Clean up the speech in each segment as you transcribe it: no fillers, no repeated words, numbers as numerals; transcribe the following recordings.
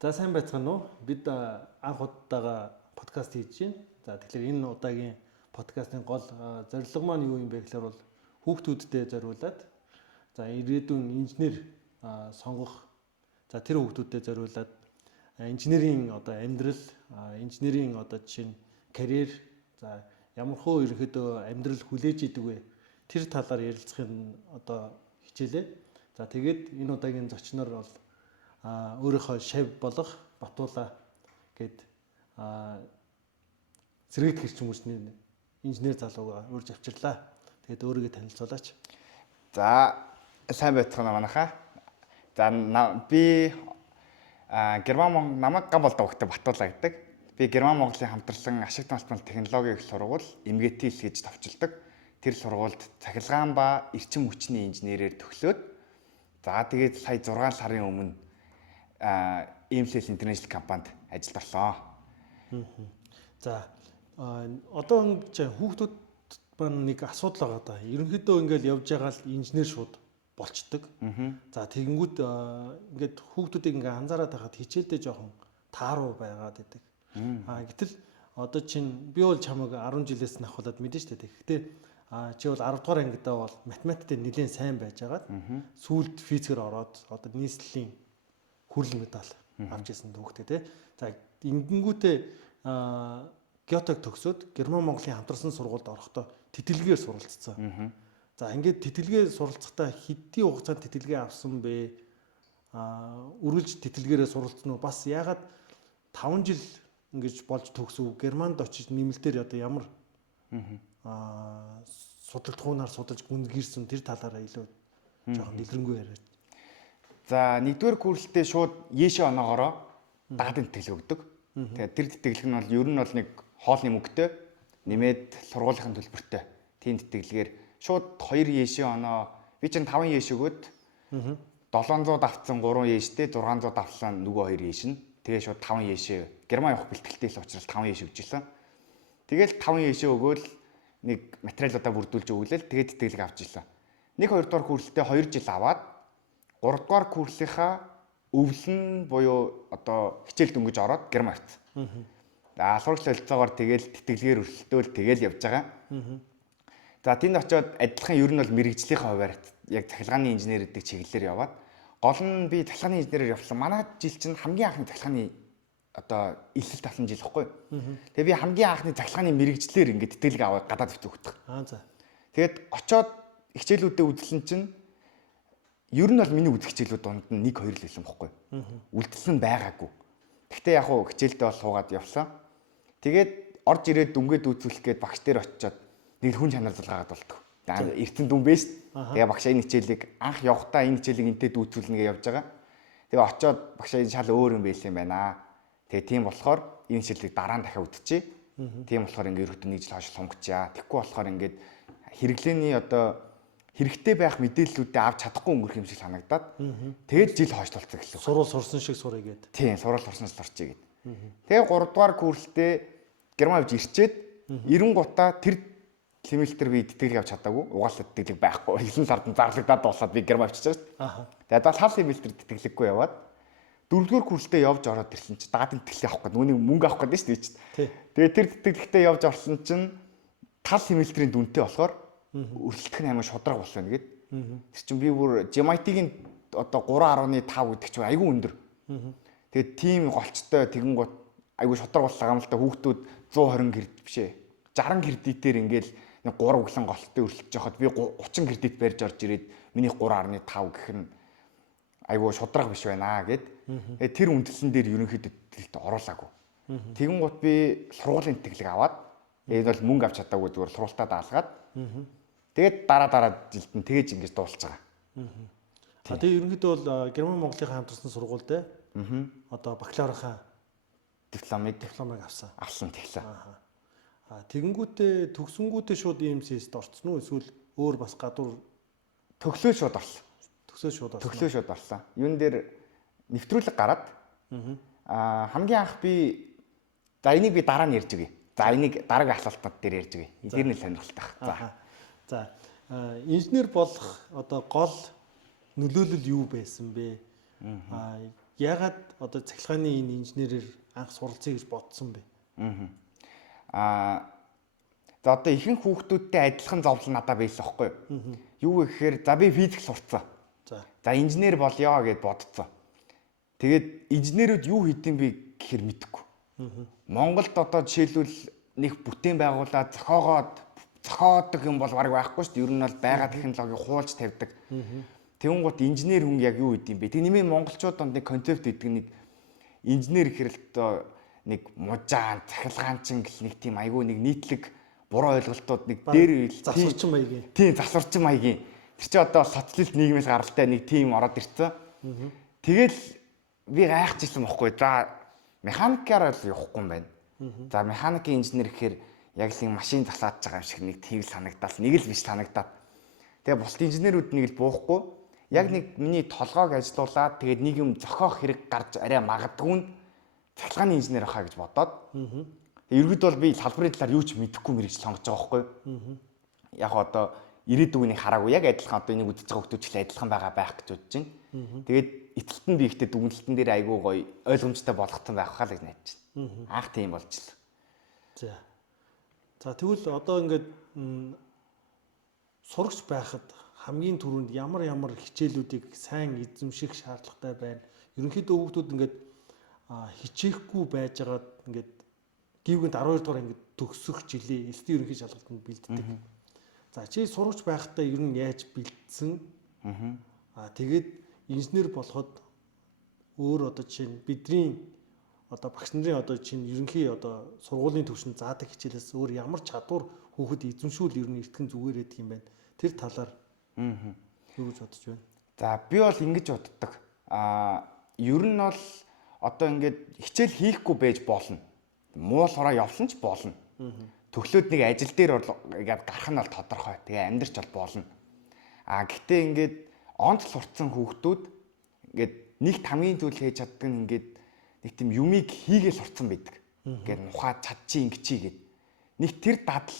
За сайн байцгаана уу? Бид анх удаага подкаст хийж байна. За тэгэхээр энэ удаагийн подкастын гол зорилго маань юу юм бэ гэхээр бол хүүхдүүдтэй зориулаад за ирээдүйн инженер сонгох за тэр хүүхдүүдэд зориулаад инженерийн амьдрал, инженерийн жишээ нь карьер за ямархуу ерөнхийдөө амьдрал хүлээж идэг вэ? Тэр талаар ярилцахын хичээлээ. За тэгээд энэ удаагийн зочноор бол өөрийнхөө шав болох Батуула гээд зэрэг хэрчим хүчний инженер залууга урьж авчирлаа. Тэгээд өөрийгөө танилцуулаач. За сайн байцгаана манайхаа. За би Герман намайг Гамболдог хөлтө Батуула гэдэг. Би Герман Монголын хамтарсан ашигт малтмал технологийн их сургууль MGT гэж товчилдог. Тэр сургуульд цахилгаан ба эрчим хүчний инженерээр төгсөөд за тэгээд сая 6 сарын өмнө EMCS International компанид ажилд орлоо. За одоо хүүхдүүд маань нэг асуудал байгаа да. Ерөнхийдөө ингээл явж байгаа л инженер шууд болчдөг. За тэгэнгүүт ингээд хүүхдүүдийг ингээ анзаараад байхад хичээлдээ жоохон тааруу байгаад идэг. Гэтэл одоо чинь би бол чамайг 10 жилээс нахуулаад мэдэн штэ. Гэхдээ чи бол 10 дугаар ангидаа бол математикт нэлээд сайн байж байгаад сүүлд физикээр ороод одоо нийслэлийн хүрэл медаль авч ирсэн хүүхдээ тий. За ингэнгүүтээ Геотог төгсөөд Герман Монголын хамтарсан сургуульд орохдоо тэтгэлгээр суралцсан. За ингээд тэтгэлгээр суралцахдаа хэдийн хугацаанд тэтгэлгээ авсан бэ? Үргэлж тэтгэлгээрээ суралцсан уу? Бас яагаад 5 жил ингэж болж төгсөв? Германд очиж нэмэлтээр одоо ямар судалдахуунаар судалж гүнгэрсэн тэр талаараа илүү жоохон дэлгэрэнгүй яриад. За нэгдүгээр курстээ шууд Ешэ оноогоороо даадын тэтгэл өгдөг. Тэгээд тэр тэтгэлэг нь бол ер нь бол нэг хоолны мөнгөтэй нэмээд сургуулийн төлбөртэй. Тийм тэтгэлгээр шууд 2 Ешэ оноо би чинь 5 Ешэ өгөөд 700 авцсан 3 Ештэй 600 авсан нөгөө 2 Ешэ нь тэгээ шууд 5 Ешэ Герман явах бэлтгэлтэй л учраас 5 Ешэ өгчихсэн. Тэгэл 5 Ешэ өгөөл нэг материалуудаа бүрдүүлж өгөөлөл тэгээд тэтгэлэг авч ирсэн. 1-2 дугаар курстээ 2 жил аваад 3 дугаар курсынхаа өвлөн буюу одоо хичээл дөнгөж ороод Герман авцсан. Сурах солилцоогоор тэгэл тэтгэлгээр өрсөлдөөл тэгэл явж байгаа. За тэнд очиод адилхан ер нь бол мэрэгжлийнхээ хуваар яг цахилгааны инженер гэдэг чиглэлээр яваад гол нь би цахилгааны инженерээр явсан. Манай жил чинь хамгийн анхны цахилгааны одоо илсэлт авсан жил ихгүй. Тэгээ би хамгийн анхны цахилгааны мэрэгжлэр ингээд тэтгэлэг аваад гадаад авч өгдөг. За. Тэгээд очиод хичээлүүдэд үзлэн чинь ер нь бол миний үзэх хичээлүүд донд нь 1-2 л байсан бохгүй. Үлдсэн байгаагүй. Гэхдээ яг хуу хичээлдээ бол суугаад явсан. Тэгээд орж ирээд дүнгээд үүсүүлэх гээд багш дээр очиод нэг хүн чанар зулгаагаад болдог. Эртэн дүн бэ шүү. Тэгээ багш энэ хичээлийг анх явахдаа энэ хичээлийг энтэд үүсүүлнэ гэж явж байгаа. Тэгээ очиод багш энэ шал өөр юм байсан юм байна. Тэгээ тийм болохоор энэ хичээлийг дараа нь дахиад үтчихье. Тийм болохоор ингээд ерөөдөө 1 жил хойш сонгочихъя. Тэгэхгүй болохоор ингээд хэрэглээний одоо хэрэгтэй байх мэдээллүүдээ авч чадахгүй өнгөрөх юм шиг санагдаад тэгээд жил хойшлуулсан гэсэн. Сурал сурсан шиг сурыг гээд. Тийм, сурал сурснаас сурчээ гээд. Тэгээ 3 дугаар курстээ Герман авч ирчээд 90 гутаа тэр семестр би тэтгэлэг авч чадаагүй. Угаасаа тэтгэлэг байхгүй. 9 сард зарлагдаад дуусаад би Герман авчиж байгаа шүү дээ. Тэгээд бас хал семестр тэтгэлэггүй яваад 4-р курстээ явж ороод ирсэн чинь даадын тэтгэлэг авах гэдэг. Нүуний мөнгө авах гэдэг шүү дээ. Тэгээд тэр тэтгэлэгтээ явж орсон чинь тал семестрийн дүнтэй болохоор өрсөлдөх нь амар шудраг болсон нэгэд. Тэр чинь би бүр GMIT-ийн одоо 3.5 гэдэг чинь айгүй өндөр. Тэгээд тийм голчтой тэгэн гот айгүй шудраг болсон юм л та хүүхдүүд 120 кредит бишээ. 60 кредитээр ингээл 3 өглөн голттой өрсөлдөж яхад би 30 кредит барьж орж ирээд миний 3.5 гэх нь айгүй шудраг биш байна гэд. Тэр үндсэн дээр ерөнхийдөө тэтгэлд оруулаагүй. Тэгэн гот би сургуулийн тэтгэлэг аваад энэ бол мөнгө авч чадаагүй зүгээр сургуультаа даалгаад тэгээд дараа жилд нь тэгэж ингэж дуулж байгаа. Тэгээ ерөнхийдөө бол Герман Монголын хамтарсан сургуультай одоо бакалаврынхаа дипломыг авсан тэглээ. Тэгэнгүүтээ төгсөнгүүтээ шууд EMCS-д орцсон уу эсвэл өөр бас гадуур төглөө шууд орсон. Төглөө шууд орсон. Юун дээр нэвтрүүлэг гараад хамгийн анх би за энийг би дараа нь ярьж өгье. За энийг дараагийн асуултууд дээр ярьж өгье. Тэр нь сонирхолтой байна. За инженер болох одоо гол нөлөөлөл юу байсан бэ? яагаад одоо цахилгааны энэ инженерээр анх суралцъя гэж бодсон бэ? За одоо ихэнх хүүхдүүдтэй адилхан зовлон надад байсан байхгүй юу? Юу гэхээр за би физик сурцсан. За инженер болёо гэж бодцсон. Тэгээд инженерүүд юу хийдэм бэ гэхээр мэдэхгүй. Монголд одоо жишээлбэл нэг бүтээн байгуулаад зохиодог юм бол бараг байхгүй шүү дээ. Ер нь бол байгаль технологиг хуулж тавьдаг. Тэнгуут инженер хүн яг юу хийдэм бэ? Тэг нэмээ монголчууд донд нэг концепт гэдэг нэг инженер гэхэр л одоо нэг мужаан, цахилгаанчин гэх нэг тийм айгүй нэг нийтлэг буруу ойлголтууд нэг дээр засварчин маягийн. Тийм засварчин маягийн. Тэр чи одоо социалист нийгмээс гаралтай нэг тийм ороод ирсэн. Тэгэл би гайхажсэн бохгүй. За механикаар л явахгүй юм байна. За механикийн инженер гэхээр яг л машин засаад байгаа юм шиг нэг тийм санагдал. Нэг л биш санагдаад. Тэгээ бусад инженерүүд нэг л буухгүй. Яг нэг миний толгойг ажилуулад тэгээд нэг юм зохиох хэрэг гарч арай магадгүй нь цахилгааны инженер ахаа гэж бодоод. Ерөөд бол би салбарын талаар юу ч мэдэхгүй мэрэж сонгож байгаа байхгүй. Яг одоо ирээдүгнийг хараагүй яг адилхан одоо энийг үзэж байгаа хүмүүс ч адилхан байгаа байх гэж бодож байна. Тэгээд эцэлтэн би ихтэй дүгнэлтэн дээр айгүй гоё ойлгомжтой болгоцсон байх хаа л гэж найдаж байна. Анх тийм болчихлоо. За тэгвэл одоо ингээд сурагч байхад хамгийн түрүүнд ямар хичээлүүдийг сайн эзэмших шаардлагатай байна. Ерөнхийдөө хүүхдүүд ингээд хичээхгүй байжгаад ингээд гівгэнд 12 дугаар ангид төгсөх жилийн элтийн ерөнхий шалгалтанд бэлддэг. За чи сурагч байхдаа ер нь яаж бэлдсэн? Тэгээд инженер болоход өөр одоо чинь бидний одоо багш нарын одоо чинь ерөнхий одоо сургуулийн төвшөнд заадаг хичээлээс өөр ямар чадвар хүүхэд эзэмшүүл ер нь эртгэн зүгээр байдаг юм байна. Тэр талаар юу гэж бодож байна? За би бол ингэж боддог. Ер нь бол одоо ингээд хичээл хийхгүй байж болно. Муу сураа явсан ч болно. Төглөөд нэг ажил дээр ингээд гарах нь бол тодорхой. Тэгээ амьдрч бол болно. Гэхдээ ингээд онц сурцсан хүүхдүүд ингээд нэг хамгийн зүйл хийж чаддаг нь ингээд нэг тийм юмыг хийгээ сурцсан байдаг. Ингээд мухаа чадчих ингэ чи гэд. Нэг тэр дадал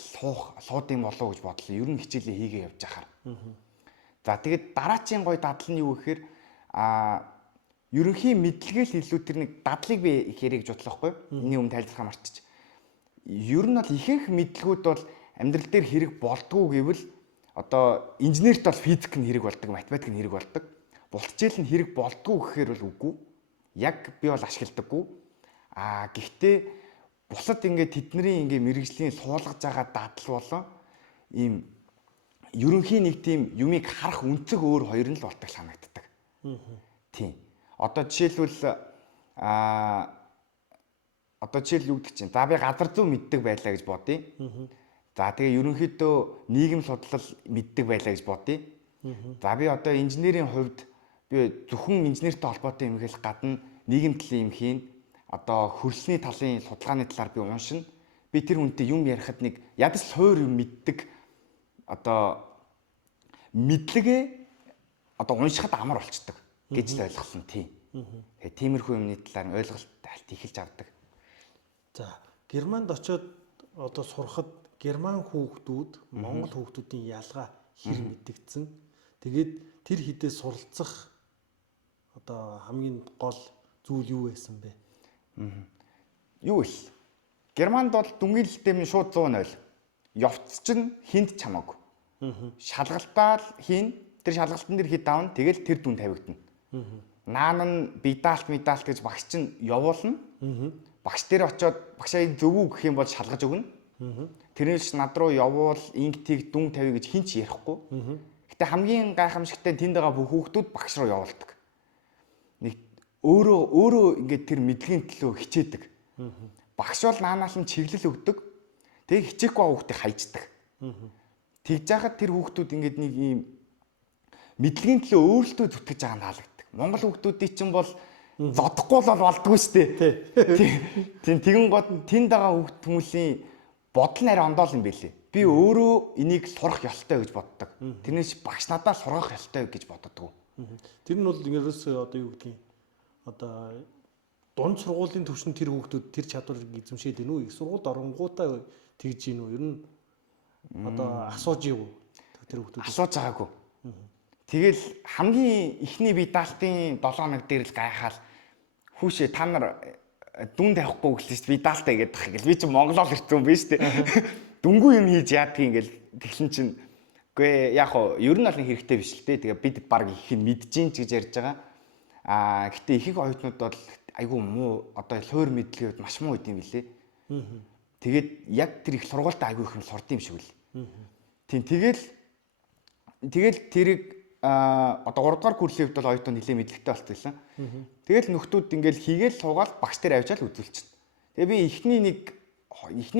сууд юм болов уу гэж бодлоо. Ер нь хичээлээ хийгээ явж ахаар. За тэгээд дараачийн гой дадал нь юу гэхээр ерөнхий мэдлэгээл илүү тэр нэг дадлыг би их ярих гэж бодлоо хгүй. Эний өмнө тайлбарлахаа марччих. Ер нь бол ихэнх мэдлгүүд бол амьдрал дээр хэрэг болдгоо гэвэл одоо инженерт бол физик нь хэрэг болдог, математик нь хэрэг болдог. Бултчээл нь хэрэг болдгоо гэхээр бол үгүй. Яг би бол ашигладаггүй. Гэхдээ бусад ингээд тэдний ингээд мэрэгжлийн суулгаж байгаа дадал болон ийм ерөнхий нэг тийм юмыг харах үнцэг өөр хоёр нь л болдог санагддаг. Тийм. Одоо жишээлбэл юу гэдэг чинь. За би газар зүй мэддэг байлаа гэж бодъё. За тэгээ ерөнхийдөө нийгэм судлал мэддэг байлаа гэж бодъё. За би одоо инженерийн хувьд би зөвхөн инженертэй холбоотой юм хэлэх гадна нийгэм талын юм хийн. Одоо хөрсний талын судалгааны талаар би уншина. Би тэр хүнтэй юм ярихад нэг ядаж суур юм мэддэг одоо мэдлэгээ одоо уншихад амар болчдөг гэж л ойлгосон тийм. Тэгээ тиймэрхүү юмны талаар ойлголт алт ихэлж авдаг. За Германд очиод одоо сурахад герман хүүхдүүд монгол хүүхдүүдийн ялгаа хэр мэдэгдсэн. Тэгээд тэр хідээ суралцах одоо хамгийн гол зүйл юу байсан бэ? Юу вэ? Германд бол дүнгийн системийн шууд 100%. Явц чинь хинт чамаагүй. Шалгалтаа хийн. Тэр шалгалтын дээр хэд давна тэгэл тэр дүн тавигдана. Наан нь бидалт гэж багш чинь явуулна. Багш дээр очиод багшаа зөвүү гэх юм бол шалгаж өгнө. Тэрнээс над руу явуул инктиг дүн тавь гэж хинч ярихгүй. Гэтэ хамгийн гайхамшигтай тэнд байгаа бүх хүүхдүүд багш руу явуулдаг. Нэг өөрөө ингээд тэр мэдлэгийн төлөө хичээдэг. Багш бол наанаас нь чиглэл өгдөг. Тэгээ хичээхгүй байгаа хүүхдийг хайждаг. Тэгж яхад тэр хүүхдүүд ингээд нэг ийм мэдлэгийн төлөө өөрсдөө зүтгэж байгаа нь хаалагддаг. Монгол хүүхдүүдийн чинь бол зодохгүй бол болдгүй шүү дээ. Тийм тэгэн гот тэнд байгаа хүмүүсийн бодол нь арай ондоол юм байлээ. Би өөрөө энийг сурах ёстой гэж боддог. Тэрнээс багш надад сургах ёстой гэж боддог. Тэр нь бол ерөөсөө одоо юу гэдгийг одоо дунд сургуулийн төвшин тэр хүүхдүүд тэр чадварыг эзэмшээд гинүү. Их сургуульд оронгуудаа тэгж гинүү. Ер нь одоо асууж юу тэр хүүхдүүд асууж байгаагүй. Тэгэл хамгийн ихний би даалтын 7 хоног дээр л гайхаал хүүшээ та нар дүн тавихгүй гэлээ шүү дээ. Би даалтаа игээд тах гэл. Би чи монголоор ирсэн юм биш үү? Дүнгүй юм хийж яадгийг ингээл тэглэн чинь үгүй яг хоо ер нь бол хэрэгтэй биш л дээ. Тэгээ бид баг их нь мэдчихээн ч гэж ярьж байгаа. Гэтэ ихэнх оюутнууд бол айгүй муу одоо суур мэдлэгээ маш муу идэм билээ. Тэгээд яг тэр их сургуультай айгүй их юм сурд юм шиг л. Тийм тэгэл тэрийг одоо 3 дугаар курсын хувьд бол оюутан нэлээд мэдлэгтэй болчихсон. Тэгэл нөхдүүд ингээл хийгээл суугаад багш дээр авчаал үзүүлчихнэ. Тэгээ би эхний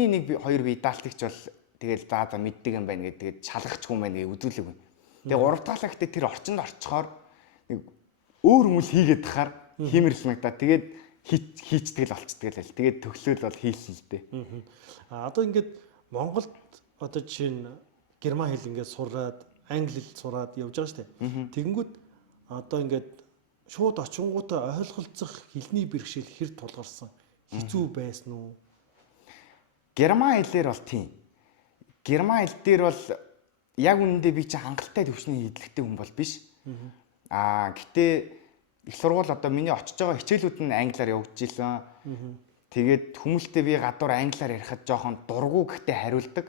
нэг хоёр би даалтыгч бол тэгэл за мэддэг юм байна гэдэг шалгахч хүн байна гэж үзүүлээгүй. Тэгээ 3 дахь гэхдээ тэр орчинд орчхоор нэг өөр хүмүүс хийгээд тахаар хиймэрлэнэгдаа. Тэгээд хийцтгэл болцтгэл л. Тэгээд төглөөл бол хийсэн л дээ. Одоо ингээд Монголд одоо жишээ нь герман хэл ингээд сураад англи хэл сураад явж байгаа шүү дээ. Тэгэнгүүт одоо ингээд шууд очингуудаа ойлголцох хэлний бэрхшээл хэр тулгарсан хэцүү байсан уу? Герман хэлээр бол тийм. Герман хэл дээр бол яг үнэндээ би чи хангалттай төвчний хэдлэгтэй хүн бол биш. Гэтээ их сургууль одоо миний очиж байгаа хичээлүүд нь англиар явагдаж исэн. Тэгээд хүмүүстэй би гадуур англиар ярихад жоохон дургу гэхдээ хариулдаг.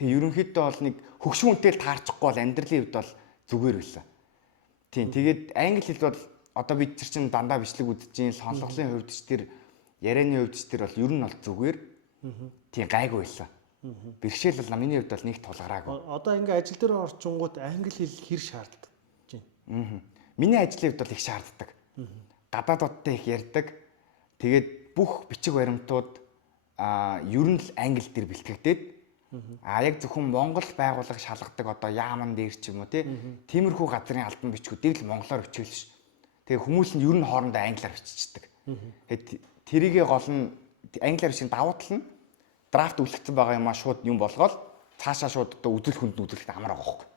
Тэгээ ерөнхийдөө бол нэг хөгшин үнэтэй таарчихгүй бол амьдралын хувьд бол зүгээр байсан. Тийм. Тэгээд англи хэл бол одоо бид нар чинь дандаа бичлэг үзэж, сонлогын хувьд ч тэр ярианы хувьд ч тэр бол ер нь бол зүгээр. Тийм гайгүй байсан. Бэрхшээл бол миний хувьд бол нэг тулгараагүй. Одоо ингээ ажил дээр орчингууд англи хэл хэр шаарддаг чинь. Миний ажлын хувьд бол их шаарддаг. Гадаадуудтай их ярьдаг. Тэгээд бүх бичиг баримтууд ер нь л англи дээр бэлтгэгдээд яг зөвхөн Монгол байгууллага шалгадаг одоо яаман дээр ч юм уу тиймэрхүү газрын албан бичгүүдийг л монголоор бичвэл ш. Тэгээ хүмүүс нь ер нь хоорондоо англиар биччихдэг. Тэгээд тэрийгээ гол нь англиар бичих давуу тал нь драфт үлдсэн байгаа юмаа шууд юм болгоод цаашаа шууд одоо үзүүлэхэд амар байгаа байхгүй.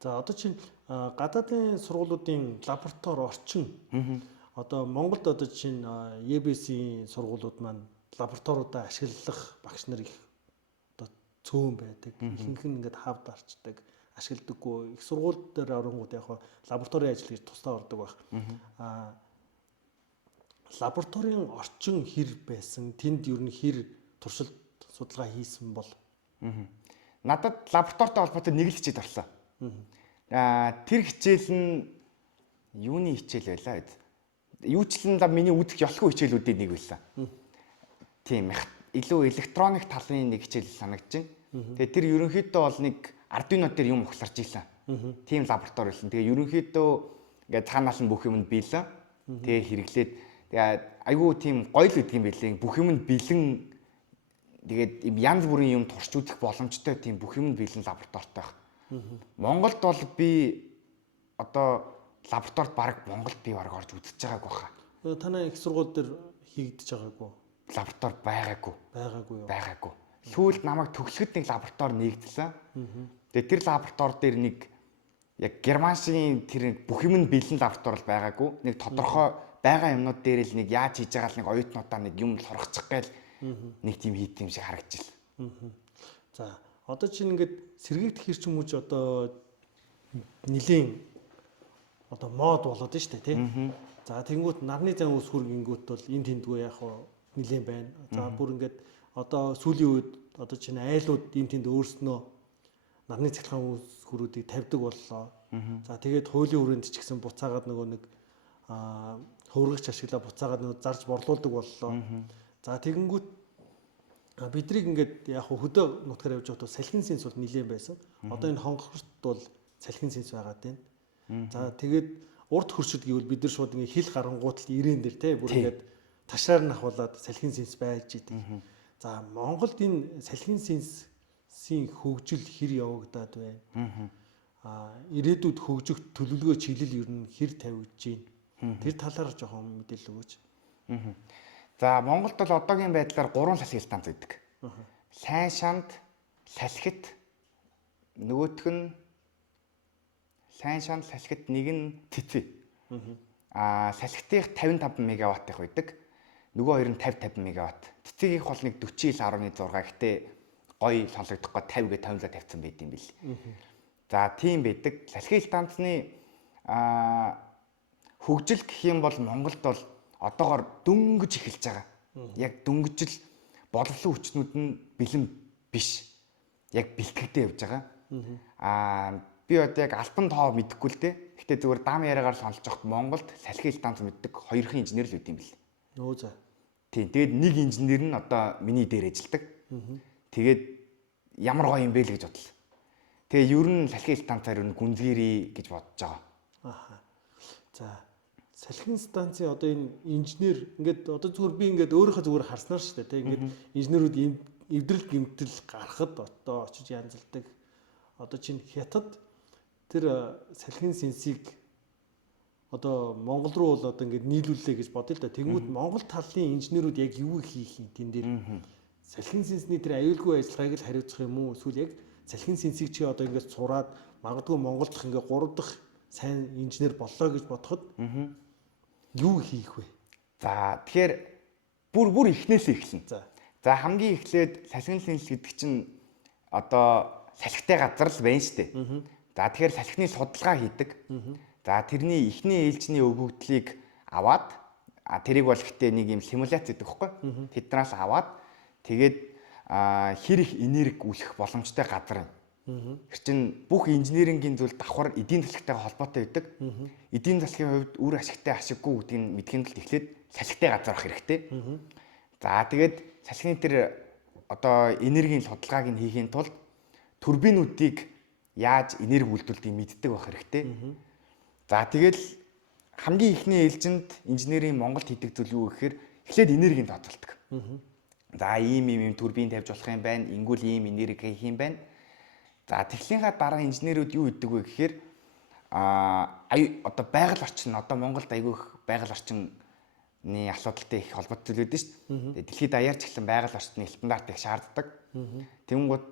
За одоо чинь гадаадын сургуулиудын лаборатори орчин одоо Монголд одоо чинь EBS-ийн сургуулиуд маань лабораториудаа ашиглах багш нар их одоо цөөн байдаг. Ихэнх нь ингээд хавд арчдаг, ашигладаггүй. Их сургууль дээр оронгууд яг лабораторийн ажил гэж тусдаа ордог байх. Лабораторийн орчин хэр байсан? Тэнд ер нь хэр туршилт судалгаа хийсэн бол? Надад лабораторитой холбоотой нэг л хичээл орсон. Тэр хичээл нь юуны хичээл байлаа? Юучлан миний үзэх ёлгүй хичээлүүдийн нэг байсан. Тийм илүү электроник талын нэг хичээл санагдаж байна. Тэгээ тэр ерөнхийдөө бол нэг Arduino дээр юм ухсарч ийсэн. Тийм лаборатори байсан. Тэгээ ерөнхийдөө ингээд цаанаас нь бүх юмд биелэн. Тэгээ хэрэглээд тэгээ айгүй тийм гоё л үдг юм билээ. Бүх юмд бэлэн тэгээд янз бүрийн юм турш үзэх боломжтой тийм бүх юмд бэлэн лабораторитой байх. Монголд бол би одоо лабораторид баг Монголд би баг орж үзэж байгаагүй хаа. Танай их сургууль дээр хийгдэж байгаагүй. Лаборатори байгаагүй. Байгаагүй юу? Байгаагүй. Сүүлд намайг төгсгöd нэг лаборатори нэгдсэн. Тэгээ тэр лаборатори дээр нэг яг германшийн тэр бүх юм нь бэлэн лаборатори байгаагүй. Нэг тодорхой байгаа юмнууд дээр л нэг яаж хийж байгаа л нэг оюутнуудаа нэг юм сургачих гээл нэг тийм хийд юм шиг харагдаж байна. За одоо чинь ингээд сэргийгдэх хэрчим хүч одоо нилийн одоо мод болоод байна шүү дээ тий. За тэнгуут нарны зан ус хүргэнгүүт бол энэ тэндгүй яг нилийн байна. За бүр ингээд одоо сүүлийн үед одоо чинь айлууд энэ тэнд өөрснөө нарны цахилгаан ус хүрүүдийг тавьдаг боллоо. За тэгээд хуулийн хүрээнд ч гэсэн буцаагаад нөгөө нэг хөврөгч ашиглаа буцаагаад нөгөө зарж борлуулдаг боллоо. За тэгэнгүүт бидрийг ингээд яг хөдөө нутгаар явж байхдаа салхин синс бол нилээн байсан. Одоо энэ хонгорт бол салхин синс байгаад байна. За тэгээд урд хөршид гэвэл бид нар шууд ингээд хил гарангуут л ирээн дээр те бүр ингээд ташраар нь ахуулаад салхин синс байж идэг. За Монголд энэ салхин синсийн хөгжил хэр явагдаад байна? Ирээдүйд хөгжих төлөвлөгөө чиглэл ер нь хэр тавигдж байна? Тэр талаар жоохон мэдээлэл өгөөч. За Монголд бол одоогийн байдлаар 3 салхи станц байдаг. Сайн шанд, салхит, нөгөөх нь сайн шанд, салхит, нэг нь цэцээ. Салхитын 55 мегаватт их байдаг. Нөгөө хоёр нь 50 мегаватт. Цэцээгийнх бол нэг 49.6 гэхдээ гоё сонсогдохгүй 50 гэ 50 тавьсан байт юм бил. За тийм байдаг. Салхи станцны хөгжил гэх юм бол Монголд бол одоогоор дөнгөж эхэлж байгаа. Яг дөнгөж л боловсон хүчнүүд нь бэлэн биш. Яг бэлтгэгдээ явж байгаа. Би одоо яг албан тоо мэдэхгүй л дээ. Гэхдээ зүгээр дам яриагаар сонсож байхад Монголд салхины станц мэддэг 2 инженер л үүд юм бэл. Нөө за. Тийм. Тэгээд нэг инженер нь одоо миний дээр ажилладаг. Тэгээд ямар гоё юм бэ л гэж бодлоо. Тэгээ ер нь салхины станцаар ер нь гүнзгийрий гэж бодож байгаа. Аха. За. Салхины станцын одоо энэ инженер ингээд одоо зүгээр би ингээд өөрийнхөө зүгээр харснаар шүү дээ. Ингээд инженерүүд эвдрэл гэмтэл гарахад одоо очиж янзалдаг. Одоо чинь хятад тэр салхины сэнсийг одоо Монгол руу бол одоо ингээд нийлүүллээ гэж бодъё л да. Тэнгүүд Монгол талын инженерүүд яг юу хийх юм тэн дээр. Салхины сэнсний тэр аюулгүй ажиллагааг л хариуцах юм уу? Эсвэл яг салхины сэнсийг чи одоо ингээд сураад магадгүй Монголд ингээд 3 дахь сайн инженер боллоо гэж бодоход юу хийх вэ? За тэгэхээр бүр эхнээсээ эхэлнэ. За хамгийн эхлээд салхины сэнс гэдэг чинь одоо салхитай газар л байна шүү дээ. За тэгэхээр салхины судалгаа хийдэг. За тэрний эхний ээлжний өгөгдлийг аваад тэрийг бол гэхдээ нэг юм симуляц гэдэг хэвхэв. Тэднээс аваад тэгээд хэр их энерги үлэх боломжтой газар юм. Тэр чинь бүх инженерингийн зүйл давхар эдийн засгтайгаа холбоотой байдаг. Эдийн засгийн хувьд үр ашигтай ашиггүй гэдгийг мэдхийн тулд эхлээд салхитай газар авах хэрэгтэй. За тэгээд салхины тэр одоо энергийн судалгааг нь хийхийн тулд турбинуудыг яаж энерги үйлдвэрлэдгийг мэддэг байх хэрэгтэй. За тэгэл хамгийн ихний ээлжинд инженерийн Монголд хийдэг зүйл юу гэхээр эхлээд энергийн тодорхойлдог. За ийм турбин тавьж болох юм байна. Ингүүл ийм энерги хийх юм байна. За тэглийнхаа дараа инженерүүд юу хийдэг вэ гэхээр одоо байгаль орчин одоо Монголд айгүй их байгаль орчины асуудалтай их холбоотой зүйл үүдэн шүү дээ. Дэлхийд даяар ч ихлэн байгаль орчны стандарт их шаарддаг. Тэнгүүд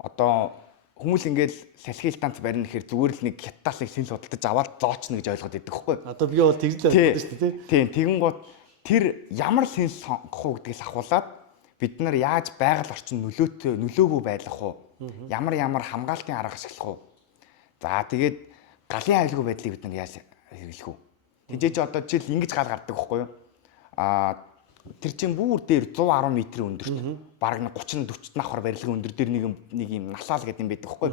одоо хүмүүс ингээд салхины станц барина гэхээр зүгээр л нэг хятадаас нэг сэн судалдаж аваад зоочно гэж ойлгоод байдаг байхгүй. Одоо би бол тэгж л ойлгоод шүү дээ. Тийм. Тэгэнгუთ тэр ямар сэн сонгох уу гэдгээс ахуулаад бид нар яаж байгаль орчин нөлөөгөө байлгах уу? Ямар хамгаалтын арга ашиглах уу? За тэгээд галын аюулгүй байдлыг бид нар яаж хэрэглэх үү? Тэжээж одоо жишээл ингэж гал гардаг байхгүй юу? Тэр чинь бүр дээр 110 м өндөрт бараг 30-40 давхар барилгын өндөр дээр нэг юм насаал гэдэг юм байдаг байхгүй.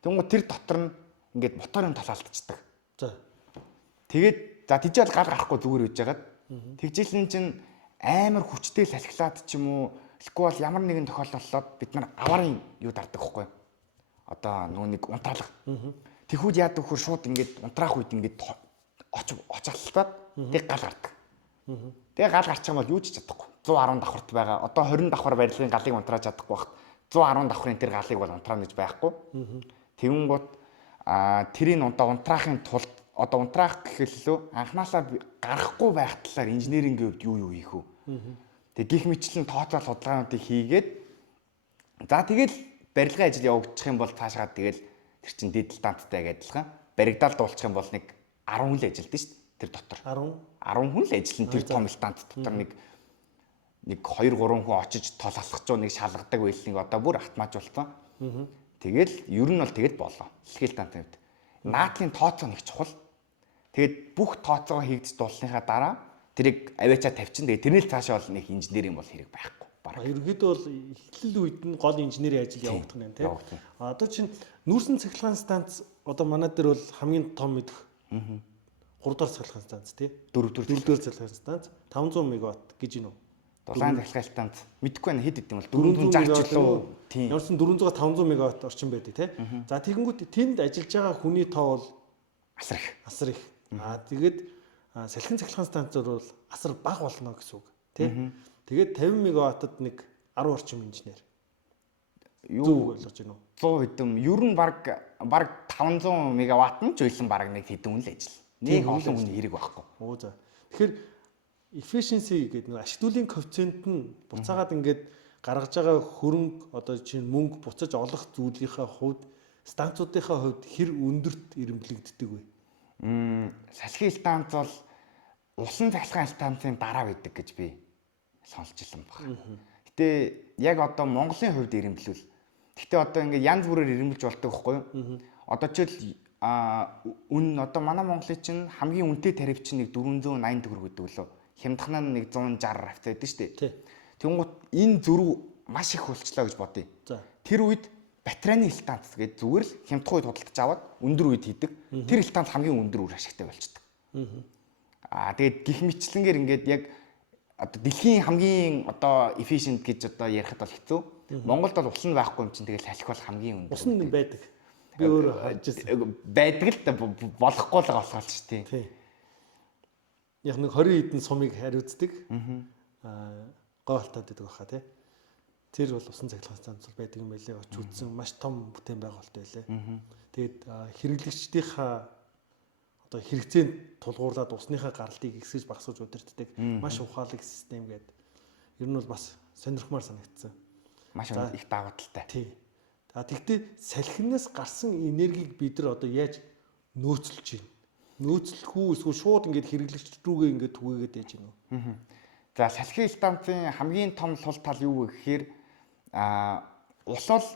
Тэнгуү тэр дотор нь ингээд моторын талаалтчдаг. За. Тэгээд за тийж гал гарахгүй зүгээр үж жагаад тэгжээлэн чинь амар хүчтэй салхилаад ч юм уу эсвэл ямар нэгэн тохиолдолд бид нар аварын юу дарддаг байхгүй. Одоо нөгөө нэг унтраалга. Тэхүүд яадаг хөр шууд ингээд унтраах үед ингээд очиглалтаад тэг гал гардаг. Тэгээ гал гарчих юм бол юу ч чадахгүй. 110 давхарт байгаа. Одоо 20 давхар барилгын галыг унтрааж чадахгүй багт 110 давхрын тэр галыг бол унтраана гэж байхгүй. Тэнгуут тэрийг одоо унтраахын тулд одоо унтраах гэхэллөө анханасаа гарахгүй байх талаар инженерингийн хувьд юу хийх вэ? Тэг гих мэтлэн тооцоо судалгаануудыг хийгээд за тэгэл барилгын ажил явагдчих юм бол цаашаа тэгэл тэр чин дидэлтанттай адилхан баригдаал дуулчих юм бол нэг 10 хүн л ажилдсан шүү дээ. Тэр дотор 10 хүн л ажиллана тэр том станц дотор нэг 2 3 хүн очиж тол алхаж уу нэг шалгадаг байлныг одоо бүр автоматжуулсан. Тэгэл ер нь бол тэгэл болоо. Салхины станцын хувьд. Наадлын тооцоо нэг чухал. Тэгэд бүх тооцоо хийгдэж дуулсныхаа дараа тэрийг авиачаа тавьчин. Тэгээ тэрнээс цаашаа бол нэг инженерийн бол хэрэг байхгүй. Бараг. Ерөнхийдөө бол эхлэл үед нь гол инженерийн ажил явагдах нь тийм. Одоо чинь нүүрсэн цахилгаан станц одоо манай дээр бол хамгийн том мэдэх 3 дахь цахилгаан станц тий. 4 дахь цахилгаан станц 500 мегаватт гэж юм уу? Дулаан цахилгаан станц мэдхгүй байна хэд идэм бол 460 ч лөө тийм. Ямарсан 400-500 мегаватт орчим байдаг тий. За тэгэнгүүт тэнд ажиллаж байгаа хүний тоо бол асар их. Тэгээд салхин цахилгаан станцаар бол асар бага болно гэсэн үг тий. Тэгээд 50 мегаваттад нэг 10 орчим инженер. Юу ойлгож байна уу? 100 хэдэн ер нь баг 500 мегаватт нь ч үйлэн баг нэг хэдэн хүн л ажил. Нэг олон хүний хэрэг байхгүй. Оо за. Тэгэхээр efficiency гэдэг нэг ашиглуулын коэффициент нь буцаагаад ингээд гаргаж байгаа хөрөнгө одоо чинь мөнгө буцаж олох зүйлийнхаа хувьд станцуудынхаа хувьд хэр өндөрт ирэмблэгддэг вэ? Салхины станц бол усан цахилгаан станцын дараа байдаг гэж би сонсч ирсэн баг. Гэтэ яг одоо Монголын хувьд ирэмблүүл. Гэтэ одоо ингээд янз бүрээр ирэмблж болдог байхгүй юу? Одоо жишээл одоо манай Монголын чинь хамгийн үнэтэй тариф чинь нэг 480 төгрөг гэдэг лөө. хямдхан нь нэг 160 автай байдаг шүү дээ. Тий. Тэнгуут энэ зөрүү маш их болчлоо гэж бодъё. За. Тэр үед батарейны станц гэдэг зүгээр л хямдхан үед худалдаж аваад өндөр үед хийдэг. Тэр станц хамгийн өндөр үр ашигтай болчдөг. Тэгээд гих мэтлэнгээр ингээд яг одоо дэлхийн хамгийн одоо efficient гэж одоо ярихад бол хэцүү. Монголд бол ус нь байхгүй юм чинь тэгэл салхи бол хамгийн өндөр. Ус нь байдаг. Би өөрөө харж ирсэн. Байдаг л да болохгүй л болохоор ч тийм. Тий. Яг нэг 20 хэдэн сумыг хариуцдаг. Гоолтоод байдаг баха тий. Тэр бол усан цахилгаан станц байдаг юм байлээ. Очиж үзсэн маш том бүтээн байгуулалт байлээ. Тэгээд хэрэглэгчдийнхаа одоо хэрэгцээнд тулгуурлаад усныхаа гаралтыг ихсэж багасгаж удирддаг маш ухаалаг систем гэдэг. Ер нь бол бас сонирхмаар санагдсан. Маш их даваа талтай. Тий. Тэгтээ салхинаас гарсан энергийг бид нар одоо яаж нөөцлөж байна? Нөөцлөх үү эсвэл шууд ингээд хэрэглэгч рүүгээ ингээд түгээгээд байж гэнэ үү? За салхи станцын хамгийн том сул тал юу вэ гэхээр ус бол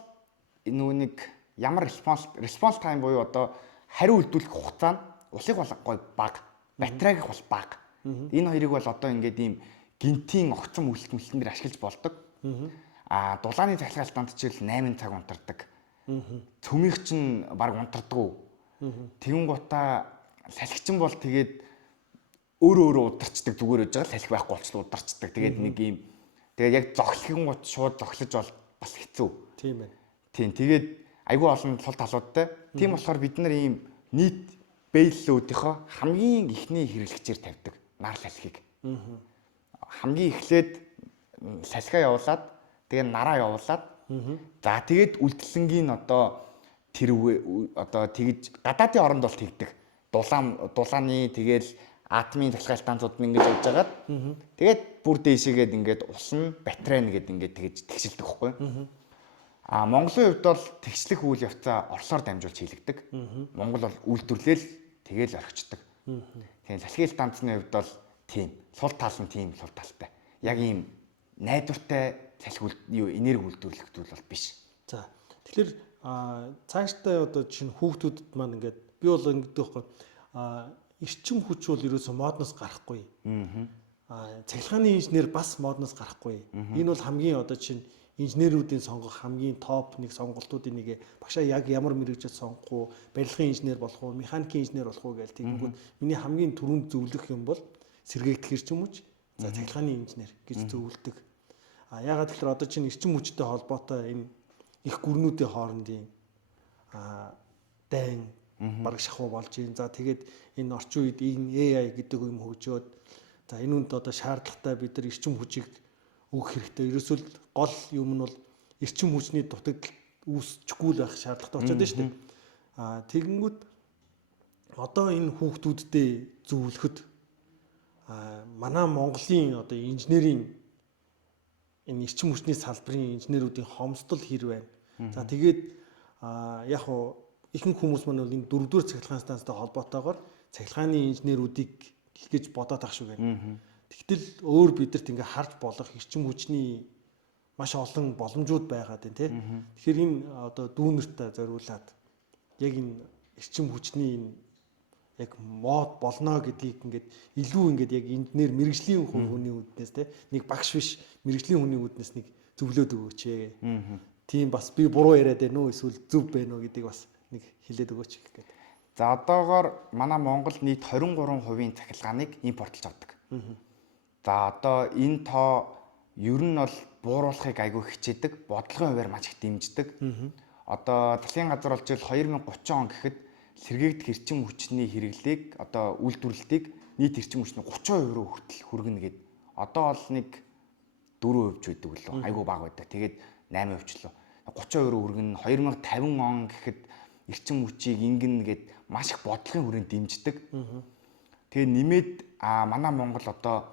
нүү нэг ямар response time буюу одоо хариу үйлдвэрлэх хугацаа нь усыг бол гоё бага, батарейг бол бага. Энэ хоёрыг бол одоо ингээд ийм гинтийн огцом үйлдэлтэн дээр ашиглаж болдог. Дулааны цахилгаан станц чийл 8 цаг унтардаг. Цөмийнх чинь баг унтардаггүй. Тэгүн гутаа салхичин бол тэгээд өөрөө ударчдаг зүгээр үж байгаа салхи байхгүй болчихлоо ударчдаг. Тэгээд нэг юм тэгээд яг зогсхын гут шууд зогсож бол бас хэцүү. Тийм байна. Тийм тэгээд айгүй олон сул талуудтай. Тийм болохоор бид нар ийм нийт бэйллүүдийнхөө хамгийн ихний хэрэглэгчээр тавьдаг нар салхийг. Хамгийн эхлээд салхиа явуулаад тэгээ нараа явуулаад за тэгээд үлдлэнгийн одоо тэр одоо тэгж гадаадын оронд бол тэгдэг. Дулааны тэгэл атомын цахилгаан станцууд нь ингэж явж байгаад тэгээд бүр дээшээгээд ингээд ус нь батарей нэгэд ингээд тэгж тэгшилдэг байхгүй. Монголын хувьд бол тэгшлэх үйл явцаа Оросоор дамжуулж хийлэгдэг. Монгол бол үйлдвэрлэл тэгэл орхичдаг. Тэгээд салхи станцны хувьд бол тийм сул тал нь тийм сул талтай. Яг ийм найдвартай салхи энерги үйлдвэрлэх зүйл бол биш. За тэгэхээр цаашдаа одоо чинь хүүхдүүдэд маань ингээд би бол ингэдэг байхгүй эрчим хүч бол ерөөсөө модноос гарахгүй. Цахилгааны инженер бас модноос гарахгүй. Энэ бол хамгийн одоо чинь инженерүүдийн сонгох хамгийн топ нэг сонголтуудын нэг багшаа яг ямар мэрэгжил сонгох уу, барилгын инженер болох уу, механикийн инженер болох уу гэж тэгэнгүүт миний хамгийн түрүүнд зөвлөх юм бол сэргээгдэх эрчим хүч, за цахилгааны инженер гэж зөвлөдөг. Ягаад гэвэл одоо чинь эрчим хүчтэй холбоотой энэ их гүрнүүдийн хоорондын дайн бараг шахуу болж байна. За тэгээд энэ орчин үед энэ AI гэдэг юм хөгжөөд за энэ үнд одоо шаардлагатай бид нар эрчим хүчийг өгөх хэрэгтэй. Ерөөсөө гол юм нь бол эрчим хүчний дутагдал үүсчихгүй л байх шаардлагатай болчиход байна шүү дээ. Тэгэнгүүт одоо энэ хүүхдүүддээ зөвлөхөд манай Монголын одоо инженерийн энэ эрчим хүчний салбарын инженеруудын хомсдол хэр байна. За тэгээд яг уу ихэнх хүмүүс маань бол энэ дөрөвдүгээр цахилгаан станцтай холбоотойгоор цахилгааны инженерүүдийг их гэж бодоод ах шиг байна. Тэгтэл өөр бидэрт ингээ харж болох эрчим хүчний маш олон боломжууд байгаад байна тий. Тэгэхээр энэ одоо дүүнертэй зориулаад яг энэ эрчим хүчний энэ яг мод болно гэдгийг ингээд илүү ингээд яг инженер мэрэгжлийн хүний үднээс тий нэг багш биш мэрэгжлийн хүний үднээс нэг зөвлөд өгөөч. Тийм бас би буруу яриад байна уу эсвэл зөв байна уу гэдгийг бас нэг хэлээд өгөөч гэх. За одоогоор манай Монгол нийт 23% цахилгааныг импортлж авдаг. За одоо энэ тоо ер нь бол бууруулахыг айгүй хичээдэг, бодлогын хувьар маш их дэмждэг. Одоо засгийн газар болж 2030 он гэхэд сэргээгдэх эрчим хүчний хэрэглээг одоо үйлдвэрлэлтийг нийт эрчим хүчний 30% рүү хүртэл хүргэнэ гэд. Одоо бол нэг 4% байдаг лөө. Айгүй бага байдаг. Тэгээд 8% ч лөө. 30% рүү хүргэнэ. 2050 он гэхэд эрчим хүчийг ингэнэ гэд маш их бодлогын хүрээнд дэмждэг. Тэгээд нэмээд манай Монгол одоо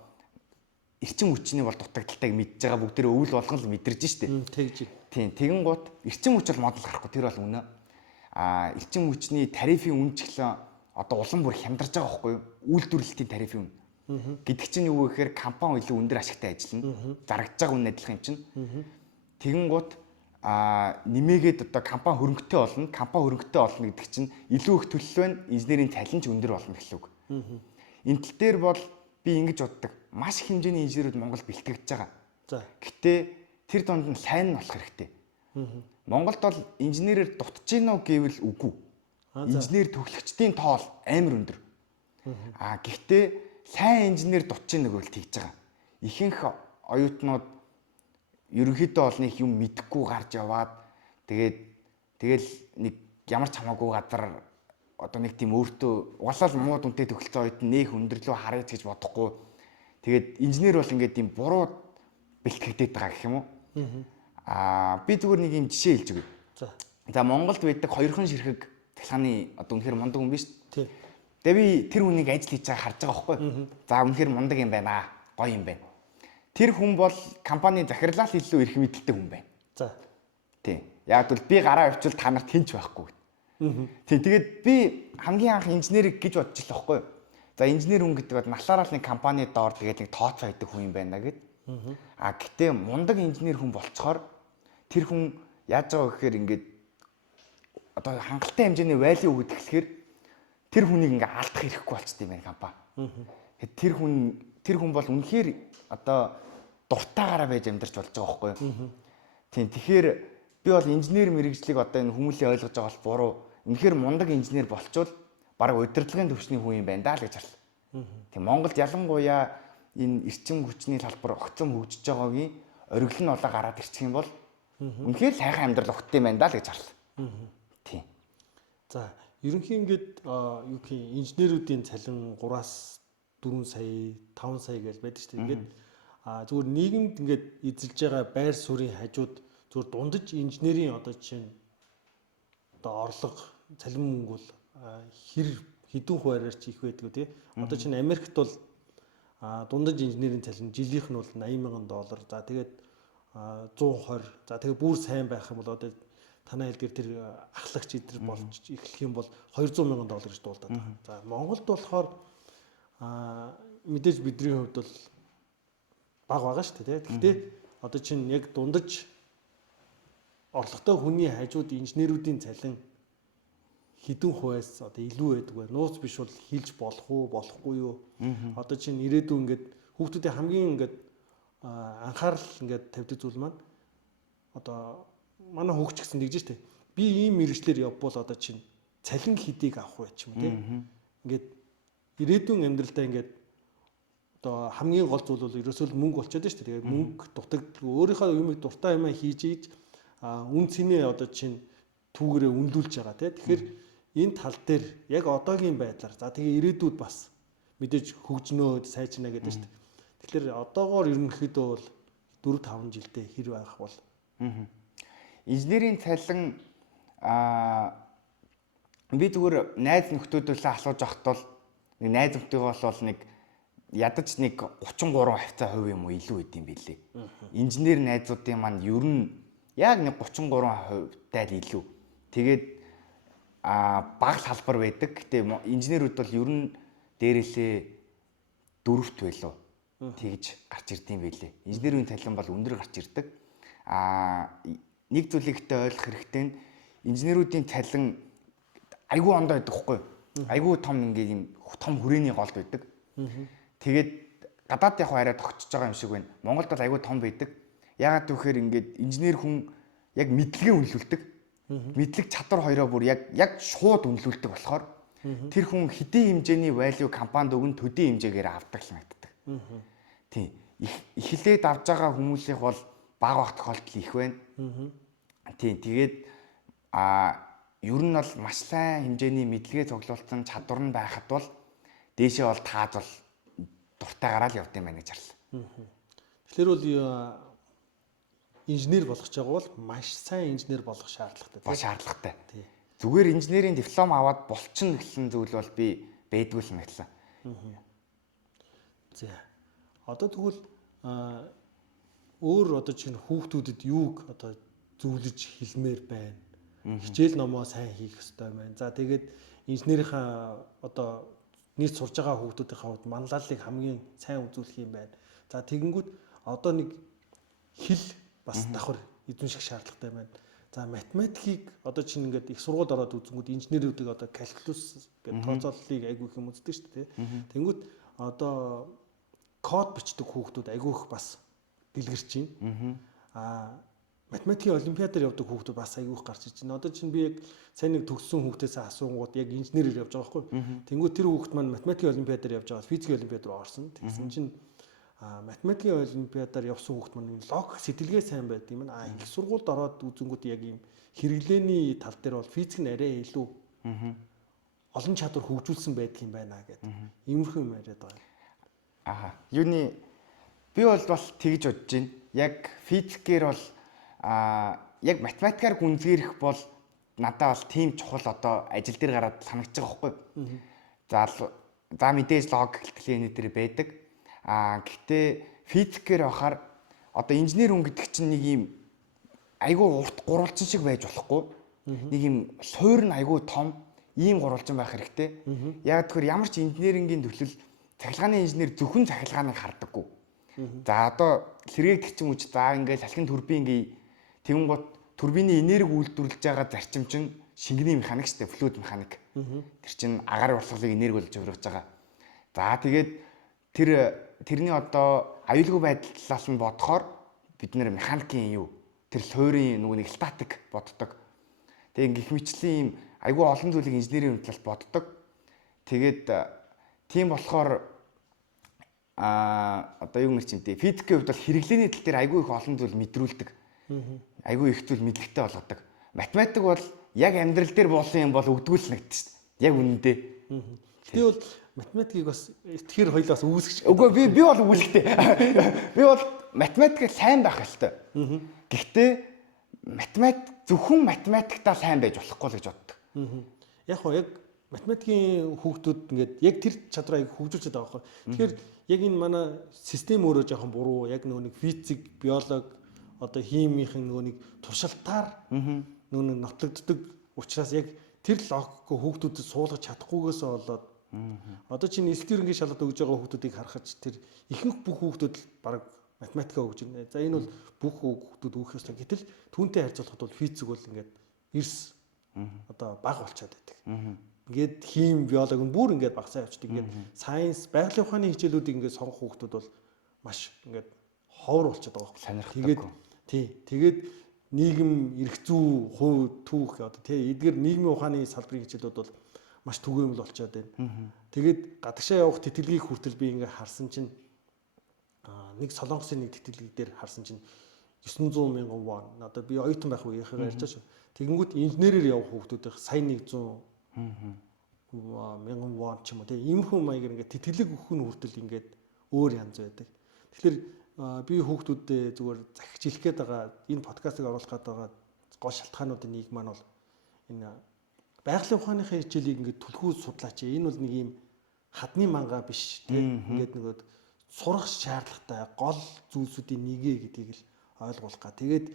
эрчим хүчний бол дутагдaltaйг мэдж байгаа бүгдээ өвөл болгон л мэдэрж штэ. Тэгж. Тийм. Тэгэн гут эрчим хүч бол модал гарахгүй тэр бол үнэ. Эрчим хүчний тарифын үн ч гэсэн одоо улам бүр хямдарж байгаа байхгүй юу? Үйлдвэрлэлтийн тарифын үн. Гэдэг чинь юу вэ гэхээр компани илүү өндөр ашигтай ажиллана. Зарагдж байгаа үн адилхан юм чинь. Тэгэн гут нэмээгээд одоо компани хөрөнгөтэй болно. Компани хөрөнгөтэй болно гэдэг чинь илүү их төлөлөө инженерийн цалин ч өндөр болно гэсэн үг. Энэ тал дээр бол би ингэж боддог. маш их хэмжээний инженерүүд Монголд бэлтгэж байгаа. За. Гэтэ тэр донд нь сайн нь болох хэрэгтэй. Монголд бол инженерээр дутж гинөө гэвэл үгүй. Инженер төгөлөгчдийн тоол амар өндөр. Гэхдээ сайн инженер дутж гинэ гэвэл тэгж байгаа. Ихэнх оюутнууд ерөнхийдөө бол нэг юм мэдэхгүй гарч яваад тэгэл нэг ямар ч хамаагүй газар одоо нэг тийм өөртөө угаасаа л муу дүнтэй төгөлцөө оюутан нээх өндөрлөө харъяц гэж бодохгүй. Тэгээд инженер бол ингээд тийм буруу бэлтгэгдээд байгаа гэх юм уу? Би зүгээр нэг юм жишээ хэлж өгье. За Монголд байдаг хоёрхан ширхэг тахлааны одоо үнэхээр мундаг хүн биш. Тийм. Тэгээ би тэр хүнийг ажил хийж байгааг харж байгаа байхгүй. За үнэхээр мундаг юм байна. Гоё юм байна. Тэр хүн бол компани захирлаас илүү их мэдлэлтэй хүн байна. За. Тийм. Яг бол би гараа авчвал та нарт хинч байхгүй. Тийм. Тэгээд би хамгийн анх инженерийг гэж бодож л байхгүй. За инженер хүн гэдэг бол наслаараа нэг компани доор тэгээд нэг тооцоо хийдэг хүн юм байна гэд. Гэтээ мундаг инженер хүн болцохоор тэр хүн яаж байгаа гэхээр ингээд одоо хангалттай хэмжээний value өгөх гэхээр тэр хүнийг ингээ алдах хэрэггүй болчтой юм байна компани. Тэр хүн бол үнэхээр одоо дуртаагаараа байж амьдарч болж байгаа байхгүй юу? Тийм. Тэгэхээр би бол инженер мэрэгжлийг одоо энэ хүмүүлийн ойлгож байгаа бол буруу. Үнэхээр мундаг инженер болчвол бараг удирдлагын төвчний хүн юм байна даа л гэж харлаа. Тийм. Монголд ялангуяа энэ эрчим хүчний салбар огцом хөгжиж байгаагийн оргил нь олоо гараад ирчих юм бол үнэхээр сайхан амьдрал өгттэй юм байна даа л гэж харлаа. Тийм. За, ерөнхийн ингээд юу гэх юм инженеруудын цалин 3-аас 4 сая, 5 сая гэж байдаг шүү дээ. Ингээд зүгээр нийгэмд ингээд эзэлж байгаа байр суурийн хажууд зүгээр дундаж инженерийн одоо жишээ нь одоо орлого цалин мөнгө бол хэдэн хуваараар ч их байдаг тий. Одоо чинь Америкт бол дундаж инженерийн цалин жилийнх нь бол $80,000. За тэгээд 120. За тэгээд бүр сайн байх юм бол одоо танай хэлдгээр тэр ахлагч идэр болж эхлэх юм бол $200,000 гэж дуулдаг. За Монголд болохоор мэдээж бидний хувьд бол бага байгаа шүү дээ. Гэхдээ одоо чинь яг дундаж орлоготой хүний хажууд инженеруудын цалин хэдэн хувиас одоо илүү байдаг вэ? Нууц биш бол хилж болох уу, болохгүй юу? Одоо чинь ирээдүйн ингээд хүүхдүүдийн хамгийн ингээд анхаарал ингээд тавьдаг зүйл маань одоо манай хүүхч гэсэн тэгж штэ. Би ийм мэрэгчлэр явбал одоо чинь цалин хэдийг авах вэ ч юм уу тийм. Ингээд ирээдүйн амьдралдаа ингээд одоо хамгийн гол зүйл бол ерөөсөө мөнгө болчиход байна шүү дээ. Тэгээд мөнгө дутагдaltaгүй өөрийнхөө юмыг дуртай юмаа хийж ийж үн цэнээ одоо чинь түүгээрээ үнэлүүлж байгаа тийм. Тэгэхээр энэ тал дээр яг одоогийн байдлаар за тэгээ ирээдүйд бас мэдээж хөгжнөө сайжрна гэдэг шүү дээ. Тэгэхээр одоогоор ерөнхийдөө бол 4-5 жилдээ хэр байх бол инженерийн цалин би зүгээр найз нөхдөөдөөсөө асууж авахт бол нэг найз нөхдөйгөө бол нэг ядаж нэг 33% юм уу илүү идэм билээ. Инженер найзуудын маань ер нь яг нэг 33%-тай л илүү. Тэгээд бага салбар байдаг. Гэтэ инженерүүд бол ер нь дээрээсээ 4-т байлоо. Тэгж гарч ирдэм билээ. Инженерийн цалин бол өндөр гарч ирдэг. Нэг зүйлийг ихтэй ойлгох хэрэгтэй нь инженеруудын цалин айгүй ондоо байдаг хгүй. Айгүй том ингээд юм том хүрээний голд байдаг. Тэгээд гадаад яг хараа тогтчихж байгаа юм шиг байна. Монголд бол айгүй том байдаг. Яагаад гэвэл ингээд инженер хүн яг мэдлэгээ үнэлүүлдэг. Мэдлэг чадвар хоёроо бүр яг шууд үнэлүүлдэг болохоор тэр хүн хэдийн хэмжээний value компанид өгн төдий хэмжээгээр авдаг л мэддэг. Тийм. Эхлээд авж байгаа хүмүүсийнх бол бага бах тохиолдол их байна. Тийм. Тэгээд ер нь бол маш сайн хэмжээний мэдлэгээ цуглуулсан чадвар нь байхад бол дээшээ бол тааж бол дуртайгаараа л явд юм байна гэж харлаа. Тэгэхээр бол инженер болгож байгаа бол маш сайн инженер болгох шаардлагатай. Ба шаардлагатай. Зүгээр инженерийн диплом аваад болчихно гэсэн зүйл бол би байдгүй л мэтлээ. За. Одоо тэгвэл өөр одоо чинь хүүхдүүдэд юуг одоо зөвлөж хэлмээр байна. Хичээл номоо сайн хийх ёстой байна. За тэгээд инженерийнхаа одоо нийт сурж байгаа хүүхдүүдийнхээ хувьд манлайлалыг хамгийн сайн үзүүлэх юм байна. За тэгэнгүүт одоо нэг хэл бас давхар эзэн шиг шаардлагатай байна. За математикийг одоо чинь ингээд их сургуульд ороод үзэнгүүт инженерүүдийг одоо калкулус гэдэг тооцооллыг айгүй их юм үздэг шүү дээ. Тэнгүүт одоо код бичдэг хүүхдүүд айгүй их бас дэлгэрч байна. Математикийн олимпиадаар явдаг хүүхдүүд бас айгүй их гарч иж байна. Одоо чинь би яг сайн нэг төгссөн хүүхдээс асуунгууд яг инженерээр явж байгаа байхгүй. Тэнгүүд тэр хүүхд маань математикийн олимпиадаар явж байгаа физикийн олимпиад руу орсон. Тэгсэн чинь математикийн олимпиадаар явсан хүүхд маань логик сэтгэлгээ сайн байд юм. Их сургуульд ороод үзэнгүүт яг ийм хэрэглээний тал дээр бол физик нь арай илүү олон чадвар хөгжүүлсэн байдаг юм байна гэдэг. Иймэрхүү юм яриад байгаа. Юуны би бол бас тэгж бодож байна. Яг физикээр бол яг математикаар гүнзгийрэх бол надад бол тийм чухал одоо ажил дээр гараад санагдаж байгаа байхгүй. За мэдээж логик хэлтгэлээ дээр байдаг. Гэхдээ физикээр бахаар одоо инженер хүн гэдэг чинь нэг юм айгүй урт гурвалжин шиг байж болохгүй. Нэг юм суур нь айгүй том ийм гурвалжин байх хэрэгтэй. Яг тэгэхээр ямар ч инженерингийн төлөв цахилгааны инженер зөвхөн цахилгааныг хардаггүй. За одоо сэргээгдэх юм үуч за ингээл салхин турбин тэнгууд турбины энерги үйлдвэрлэж байгаа зарчим чинь шингэний механик шүү дээ, флюид механик. Тэр чинь агаар урсгалыг энерги болж өргөж байгаа. За тэгээд тэрний одоо аюулгүй байдлаас нь бодохоор бид нэр механикийн юу тэр суурийн нөгөө нэг статик боддог. Тэгээд гих мэтлийн юм айгүй олон зүйлийг инженерийн талаас боддог. Тэгээд тийм болохоор одоо юу нэр чимтэй физикийн хувьд бол хэрэглээний тал дээр айгүй их олон зүйл мэдрүүлдэг. Айгүй их зүйл мэдлэгтэй болгодог. Математик бол яг амьдрал дээр буусан юм бол өгдгүүлснэгдэж шүү дээ. Яг үнэндээ. Би бол математикийг бас тэгэхээр хоёлаас үүсгэж. Үгүй би бол үүсгэтэй. Би бол математикээр сайн байх ёстой. Гэхдээ зөвхөн математиктаа сайн байж болохгүй л гэж боддог. Яг математикийн хүүхдүүд ингээд яг тэр чадрыг хөгжүүлж байгаа байхгүй. Тэгэхээр яг энэ манай систем өөрөө жоохон буруу. Яг нөгөө нэг физик, биологи, одоо химийн нөгөө нэг туршилтаар нөгөө нэг нотлогддог учраас яг тэр логикоо хүүхдүүдэд суулгаж чадахгүйгээс болоод одоо чинь эсэлт ерөнхий шалгалт өгж байгаа хүүхдүүдийг харахад тэр ихэнх бүх хүүхдүүд баг математикаа өгж байна. За энэ бол бүх хүүхдүүд өгөх ёстой. Гэтэл түүнтэй харьцуулахад бол физик бол ингээд эрс одоо бага болчиход байдаг. Ингээд хим, биологи нь бүр ингээд багасаа явчихдаг. Ингээд сайенс, байгалийн ухааны хичээлүүдийг ингээд сонгох хүүхдүүд бол маш ингээд ховор болчиход байгаа байхгүй. Тэгээд нийгэм эрх зүй, хувь, түүх одоо эдгээр нийгмийн ухааны салбарын хичээлүүд бол маш түгээмэл болчиход байна. Тэгээд гадагшаа явах тэтгэлгийг хүртэл би ингээд харсан чинь нэг солонгосын нэг тэтгэлэг дээр харсан чинь 900 мянган вон. Одоо би оюутан байх үеийнхээ ярьж байгаа шүү. Тэгэнгүүт инженерээр явах хүүхдүүдийн сайн 100 мянган вон ч юм уу тийм иймэрхүү маягаар ингээд тэтгэлэг өгөх нь хүртэл ингээд өөр янз байдаг. Тэгэхээр би хүүхдүүдэд зүгээр захиж хэлэх гээд байгаа энэ подкастыг оруулах гээд байгаа гол шалтгаануудын нэг маань бол энэ байгалийн ухааныхаа хичээлийг ингээд түлхүү судлаач. Энэ бол нэг юм хадны мангаа биш тийм ингээд нөгөө сурах шаардлагатай гол зүйлсүүдийн нэгэ гэдгийг л ойлгуулах га. Тэгээд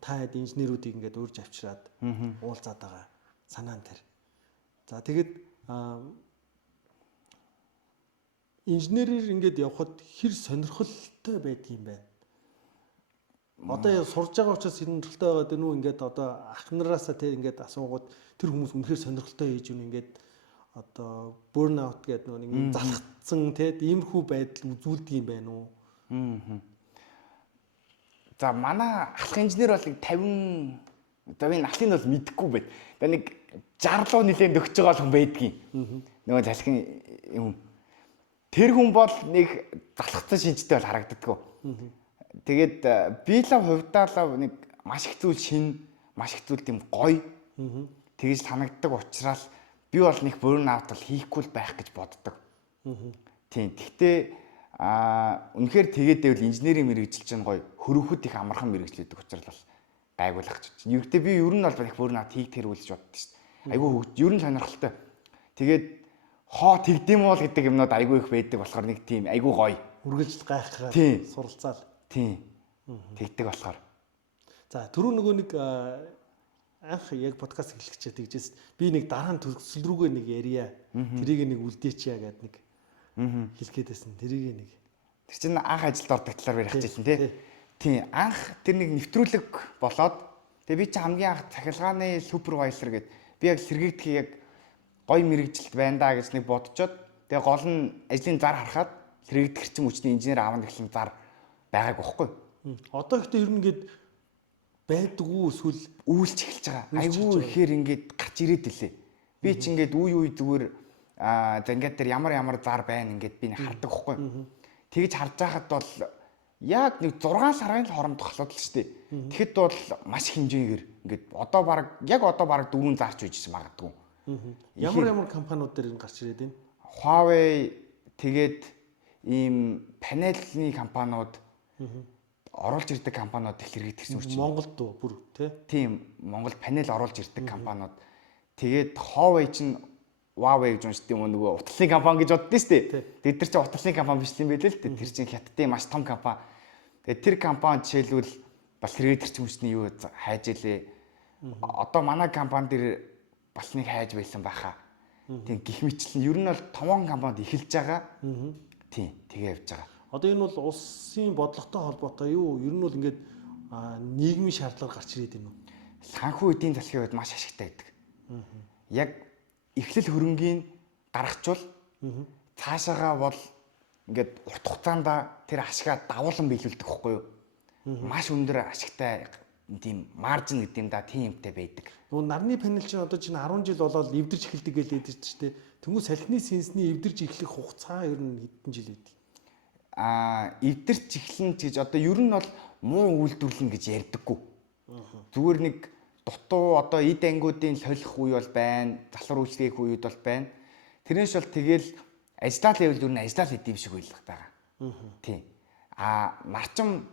та хэд инженерүүдийг ингээд урьж авчираад уулзаад байгаа санаан тэр. За тэгээд инженерээр ингээд явхад хэр сонирхолтой байдаг юм бэ? Одоо сурж байгаа учраас сонирхолтой байгаад энэ үү ингээд одоо ах нараасаа тэр ингээд асуугууд тэр хүмүүс үнэхээр сонирхолтой хийж өгнө ингээд одоо burnout гэдэг нэг залхацсан тиймэрхүү байдал үзүүлдэг юм байна уу? За манай ахлах инженер бол 50 одоо энэ ахлын бол мэдэхгүй байд. Тэгээ нэг 60 руу нэлээд өгч байгаа хүн байдгийн. Нөгөө залхин юм. Тэр хүн бол нэг залхацсан шинжтэй бол харагддаггүй. Тэгээд би л хувьдаа л нэг маш их зүйл маш их зүйл тийм гоё. Тэгж санагддаг учраас би бол нэг burnout бол хийхгүй байх гэж боддог. Тийм. Гэхдээ үнэхээр тэгээд байвал инженерийн мэргэжил чинь гоё хөрөхөд их амархан мэргэжлэдэг учраас бол гайгуулах чинь. Ердөө би ер нь бол их burnout хийх тэргүүлж боддог шүү дээ. Айгүй ер нь сонирхолтой. Тэгээд хоо тэгдэм бол гэдэг юмнууд айгүй их байдаг болохоор нэг тийм айгүй гоё. Үргэлж гайхахаар суралцаал. Тийм. Тэгдэг болохоор. За түрүү нөгөө нэг анх яг подкаст эхлэхчээ тэгжээс би нэг дараа нь төгсөл рүүгээ нэг ярья. Тэрийг нэг үлдээчээ гэдэг нэг хэлгээд байсан. Тэрийг нэг. Тэр чинь анх ажилд ордог талаар ярих гэсэн тий. Тийм. Анх тэр нэг нэвтрүүлэг болоод тэгээ би чи хамгийн анх цахилгааны супервайзер гэдэг би яг сэргийгдэх яг гоё мэрэгжилт байна да гэж нэг бодцоод тэгээ гол нь ажлын зар харахад хэрэгт хэрчим хүчний инженер аавна гэсэн зар байгааг واخгүй. Одоо ихтэй ер нь ингээд байдгүй эсвэл Үйлч эхэлж байгаа. Айгүй ихээр ингээд гарч ирээд илээ. Би ч ингээд үе зүгээр за ингээд тэр ямар зар байна ингээд би хардаг واخгүй. Тэгж харж байхад бол яг нэг 6 сарын хоорондох асуудал шүү дээ. Тэгэхэд бол маш хэмжээгээр ингээд одоо баг 4 зарч үйжсэн магадгүй. ямар компаниуд дээр энэ гарч ирээд байна? Huawei тэгээд ийм панельны компаниуд оруулж ирдэг компаниуд их хэрэгт ирсэн үрч. Монголд дөө бүр тийм Монгол панел оруулж ирдэг компаниуд. Тэгээд Huawei чинь Huawei гэж уншдаг юм нөгөө утасны компани гэж боддөө шүү дээ. Тэгээд тэр чинь утасны компани биш юм байлээ л дээ. Тэр чинь хятадын маш том компани. Тэгээд тэр компани жишээлбэл бас хэрэгт ирсэн хүчний юу хайж илээ. Одоо манай компани дээр бас нэг хайж байсан байхаа. Тийм гих мэтлэн ер нь бол томон компанид эхэлж байгаа. Тийм тэгээ явж байгаа. Одоо энэ бол улсын бодлоготой холбоотой юу? Ер нь бол ингээд нийгмийн шаардлага гарч ирээд байна уу? Санхүү эдийн засгийн хувьд маш ашигтай байдаг. Яг эхлэл хөрөнгийн гаргачвал цаашаагаа бол ингээд урт хугацаанд тэр ашгаа давуулан биелүүлдэг байхгүй юу? Маш өндөр ашигтай тийм маржин гэдэг юм да, тийм юмтай байдаг. Нөгөө нарны панел чинь одоо чинь 10 жил болоод эвдэрч эхэлдэг гэж хэлдэг шүү дээ. Тэнгүү салхины сэнсний эвдэрч эхлэх хугацаа ер нь хэдэн жил байд? Эвдэрч эхлэн гэж одоо ер нь бол муу үйлдвэрлэн гэж ярьдаггүй. Зүгээр нэг дутуу одоо эд ангиудын солих үе бол байна, засвар үйлчлэгийн үед бол байна. Тэрнээс бол тэгэл ажиллаа левел ер нь ажиллаа хийдэм шиг байлгах байгаа. Тийм. Марчим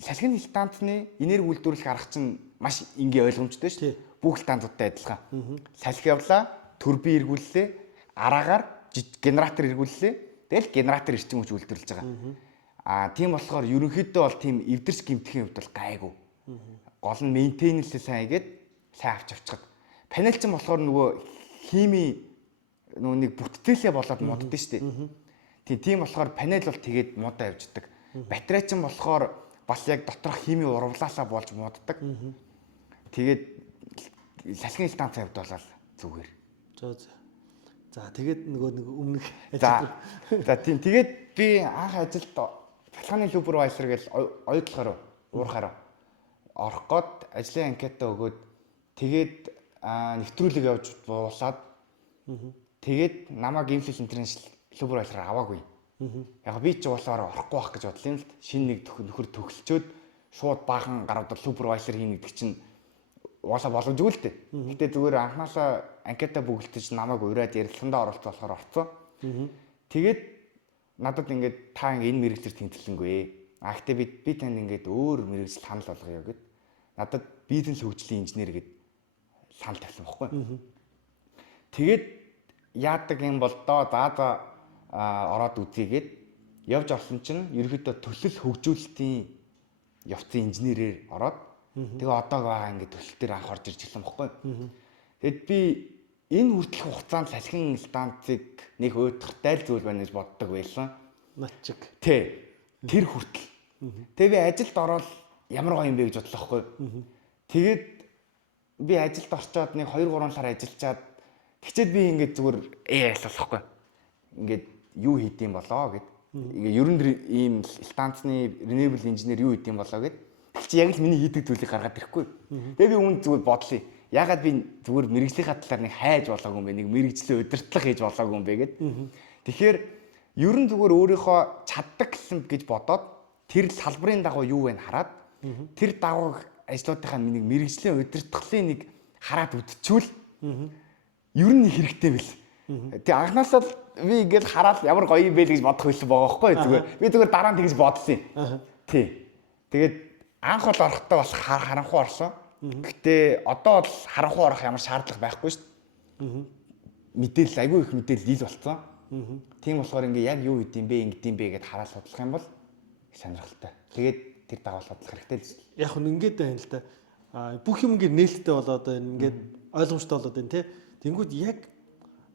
салхины станцны энерги үйлдвэрлэх арга чинь маш энгийн ойлгомжтой шүү дээ. Бүх станцуудтай адилхан. Салхи явлаа, төрбин эргүүллээ, араагаар генератор эргүүллээ. Тэгэл генератор эрчим хүч үйлдвэрлэж байгаа. Тийм болохоор ерөнхийдөө бол тийм эвдэрч гэмтхийн хувьд бол гайгүй. Гол нь мейнтейнлээ сайн хийгээд сайн авч авчихад. Панел чинь болохоор нөгөө хими нөгөө нэг бүтдээлээ болоод моддсон шүү дээ. Тийм болохоор панел бол тэгээд модоо явждаг. Батарей чинь болохоор бас яг доторх хими урвалаасаа болж моддаг. Тэгээд салхины станцын хувьд бол зүгээр. За тэгээд нөгөө нэг өмнөх За тийм тэгээд би анх ажилд салхины супервайзер гэж оюутлахаар уурахаар орох гээд ажлын анкетаа өгөөд тэгээд нэвтрүүлэг явж буулаад тэгээд намайг инфлюенс интернэшнл супервайзер аваагүй. Яг би ч уулаар орохгүй байх гэж бодлоо юм л. Шинэ нэг нөхөр төгөлчөөд шууд баахан гараад супервайзер хийнэ гэдэг чинь уулаа боломжгүй л дээ. Гэтэ зүгээр анхнаасаа анкета бүгэлтэж намайг ураад ярилцлаганд оролцох болохоор орцсон. Тэгээд надад ингээд та энэ мэрэгчлэр тэмдэглэнгүй. Гэхдээ би танд ингээд өөр мэрэгжил санал болгоё гэд. Надад бизнес хөгжлийн инженер гэд санал тавьсан байхгүй. Тэгээд яадаг юм бол доо ороод үзьегээд явж орсон чинь ерөөдөө төсөл хөгжүүлэлтийн явцын инженерээр ороод тэгээ одоо байгаа ингээд төсөл дээр анх орж ирж ирсэн байхгүй. Тэгэд би энэ хүртэлх хугацаанд салхин станцыг нэг өөдөртэй л зүйл байна гэж боддог байсан. Начиг. Тэр хүртэл. Тэгээ би ажилд ороод ямар гоё юм бэ гэж бодлоо байхгүй. Тэгээд би ажилд орчоод нэг 2-3 сар ажиллачаад тэгчээд би ингээд зүгээр яалахгүй. Ингээд юу хийдэм болоо гэд. Ер нь ийм станцны renewable engineer юу хийдэм болоо гэд. Тэг чи яг л миний хийдэг зүйлийг гаргаад ирэхгүй. Тэгээ би үүнд зүгээр бодлоо. Ягаад би зүгээр мэрэгжлийнхаа талаар нэг хайж болоогүй юм бэ? Нэг мэрэгжлийн удирдлага хийж болоогүй юм бэ гэд. Тэгэхээр ер нь зүгээр өөрийнхөө чаддаг гэсэн гэж бодоод тэр салбарын дагуу юу вэ хараад тэр дагуу ажлуудынхаа нэг мэрэгжлийн удирдлагын нэг хараад үдчихвэл ер нь хэрэгтэй бэл. Тэг анхнаасаа би ингээд хараад ямар гоё юм бэ гэж бодох байсан байгаа байхгүй зүгээр. Би зүгээр дараа нь тэгж бодлоо. Тий. Тэгээд анх бол орохдоо бас харанхуй орсон. Гэтэ одоо бол харанхуй орох ямар шаардлага байхгүй шүү дээ. Мэдээлэл айгүй их мэдээлэл ил болцсон. Тийм болохоор ингээ яг юу хийдэм бэ, ингэдэм бэ гэдээ хараад судлах юм бол сонирхолтой. Тэгээд тэр дагуулж судлах хэрэгтэй л шүү. Яг нь ингээд байна л да. Бүх юм ингээд нээлттэй болоод байна. Ингээд ойлгомжтой болоод байна тий. Тэнгүүд яг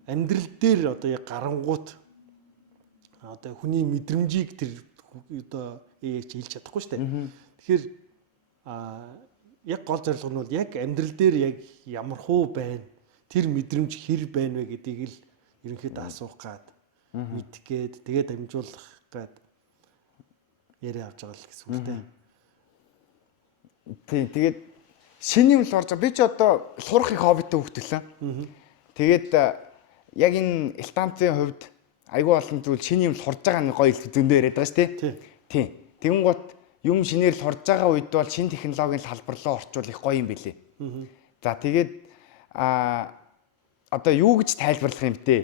амьдрал дээр одоо яг гарангуут одоо хүний мэдрэмжийг тэр одоо ээж хэлж чадахгүй шүү дээ. Тэгэхээр яг гол зорилго нь бол яг амьдрал дээр яг ямар хуу байна, тэр мэдрэмж хэр байна вэ гэдгийг л ерөнхийдөө асуух гад. мэдэх гээд тэгээд дамжуулах гээд яриа авч байгаа л гэсэн үг тийм. Тий, тэгээд шинэ юм л орж байгаа. Би ч одоо сурах их хоббитой хөвгтлээ. Тэгээд яг энэ станцын хувьд айгүй олон зүйл шинэ юм сурж байгаа нэг гоё зөндөө яриад байгаа шүү дээ. Тий. Тэгэн гут юм шинээр сурж байгаа үед бол шинэ технологийн салбар руу орчуулах гоё юм билээ. За тэгээд одоо юу гэж тайлбарлах юм бэ?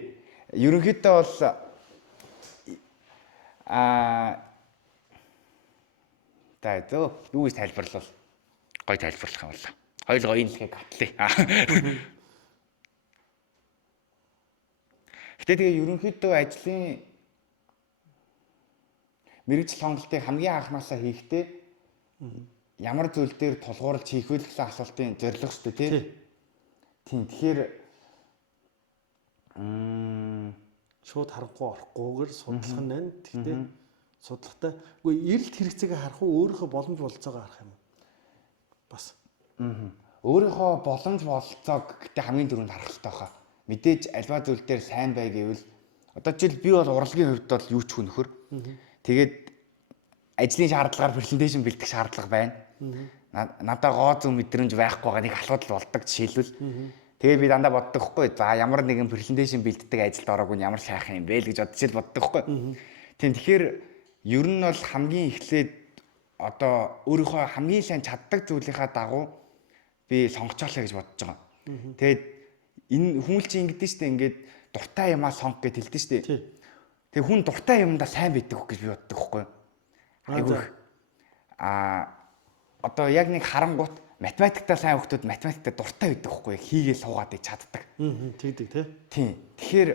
Ерөнхийдөө бол за юу гэж тайлбарлавал гоё тайлбарлах юм бол хоёул гоё хэлхийг хатлаа. Гэтэ тэгээ ерөнхийдөө ажлын мэргэжил хонголтыг хамгийн анхнаасаа хийхдээ ямар зүйл дээр тулгуурлаж хийх вэ гэсэн асуултын зорилго шүү дээ тий. Тийм тэгэхээр шууд харахгүй орохгүйгээр судлах нь байна. Тэгтээ судлахтаа үгүй эрэлт хэрэгцээгээ харах уу өөрийнхөө боломж болцоогоо харах юм. Бас өөрийнхөө боломж болцоог гэдэг хамгийн түрүүнд харах хэрэгтэй байна. Мэдээж альва зүйл дээр сайн бай гэвэл одоо жишээл би бол урлагийн хувьд бол юу ч хөнөхөр. Тэгээд ажлын шаардлагаар презентацийн бэлдэх шаардлага байна. Надад гоо зүүн мэдрэмж байхгүй байгаа нэг асуудал болдог жишээлбэл. Тэгээд би дандаа боддог хгүй. За ямар нэгэн презентацийн бэлддэг ажилд ороогүй ямар сайхан юм бэ л гэж бодчихл боддог хгүй. Тийм тэгэхээр ер нь бол хамгийн эхлээд одоо өөрийнхөө хамгийн сайн чаддаг зүйлийнхаа дагуу би сонгоцоолоо гэж бодож байгаа. Тэгээд энэ хүмүүс чинь ингэдэж штэ ингээд дуртай юмаа сонго гэж хэлдэг штэ. Тэгээ хүн дуртай юмдаа сайн байдаг гэж би боддог хгүй. Айгүй одоо яг нэг харангуут математиктаа сайн хөгтөд математиктаа дуртай байдаг хгүй. Хийгээл суугаад чаддаг. Тэгдэг тий. Тийм. Тэгэхээр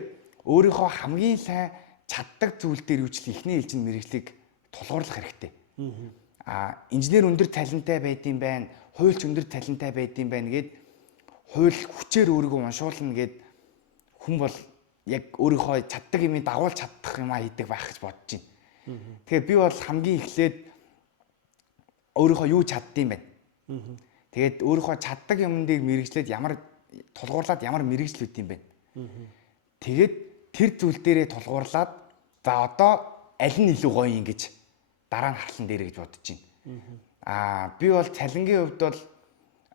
өөрийнхөө хамгийн сайн чаддаг зүйл дээр юучлээ ихний ээлжинд мэрэгжлийг тулгуурлах хэрэгтэй. Инженер өндөр талантай байдсан байна, хуульч өндөр талантай байдсан байна гэд хууль хүчээр өөрийгөө уншуулна гэд хүн бол яг өөрийнхөө чаддаг юмыг дагуулж чадах юмаа хийдэг байх гэж бодож байна. Тэгэхээр би бол хамгийн эхлээд өөрийнхөө юу чаддсан байна. Тэгээд өөрийнхөө чаддаг юмдыг мэрэгжлээд ямар тулгуурлаад ямар мэрэгжлүүд юм бэ. Тэгээд тэр зүйл дээрээ тулгуурлаад за одоо аль нь илүү гоё юм гэж дараа нь харлан дээр гэж бодож байна. Би бол цалингийн хувьд бол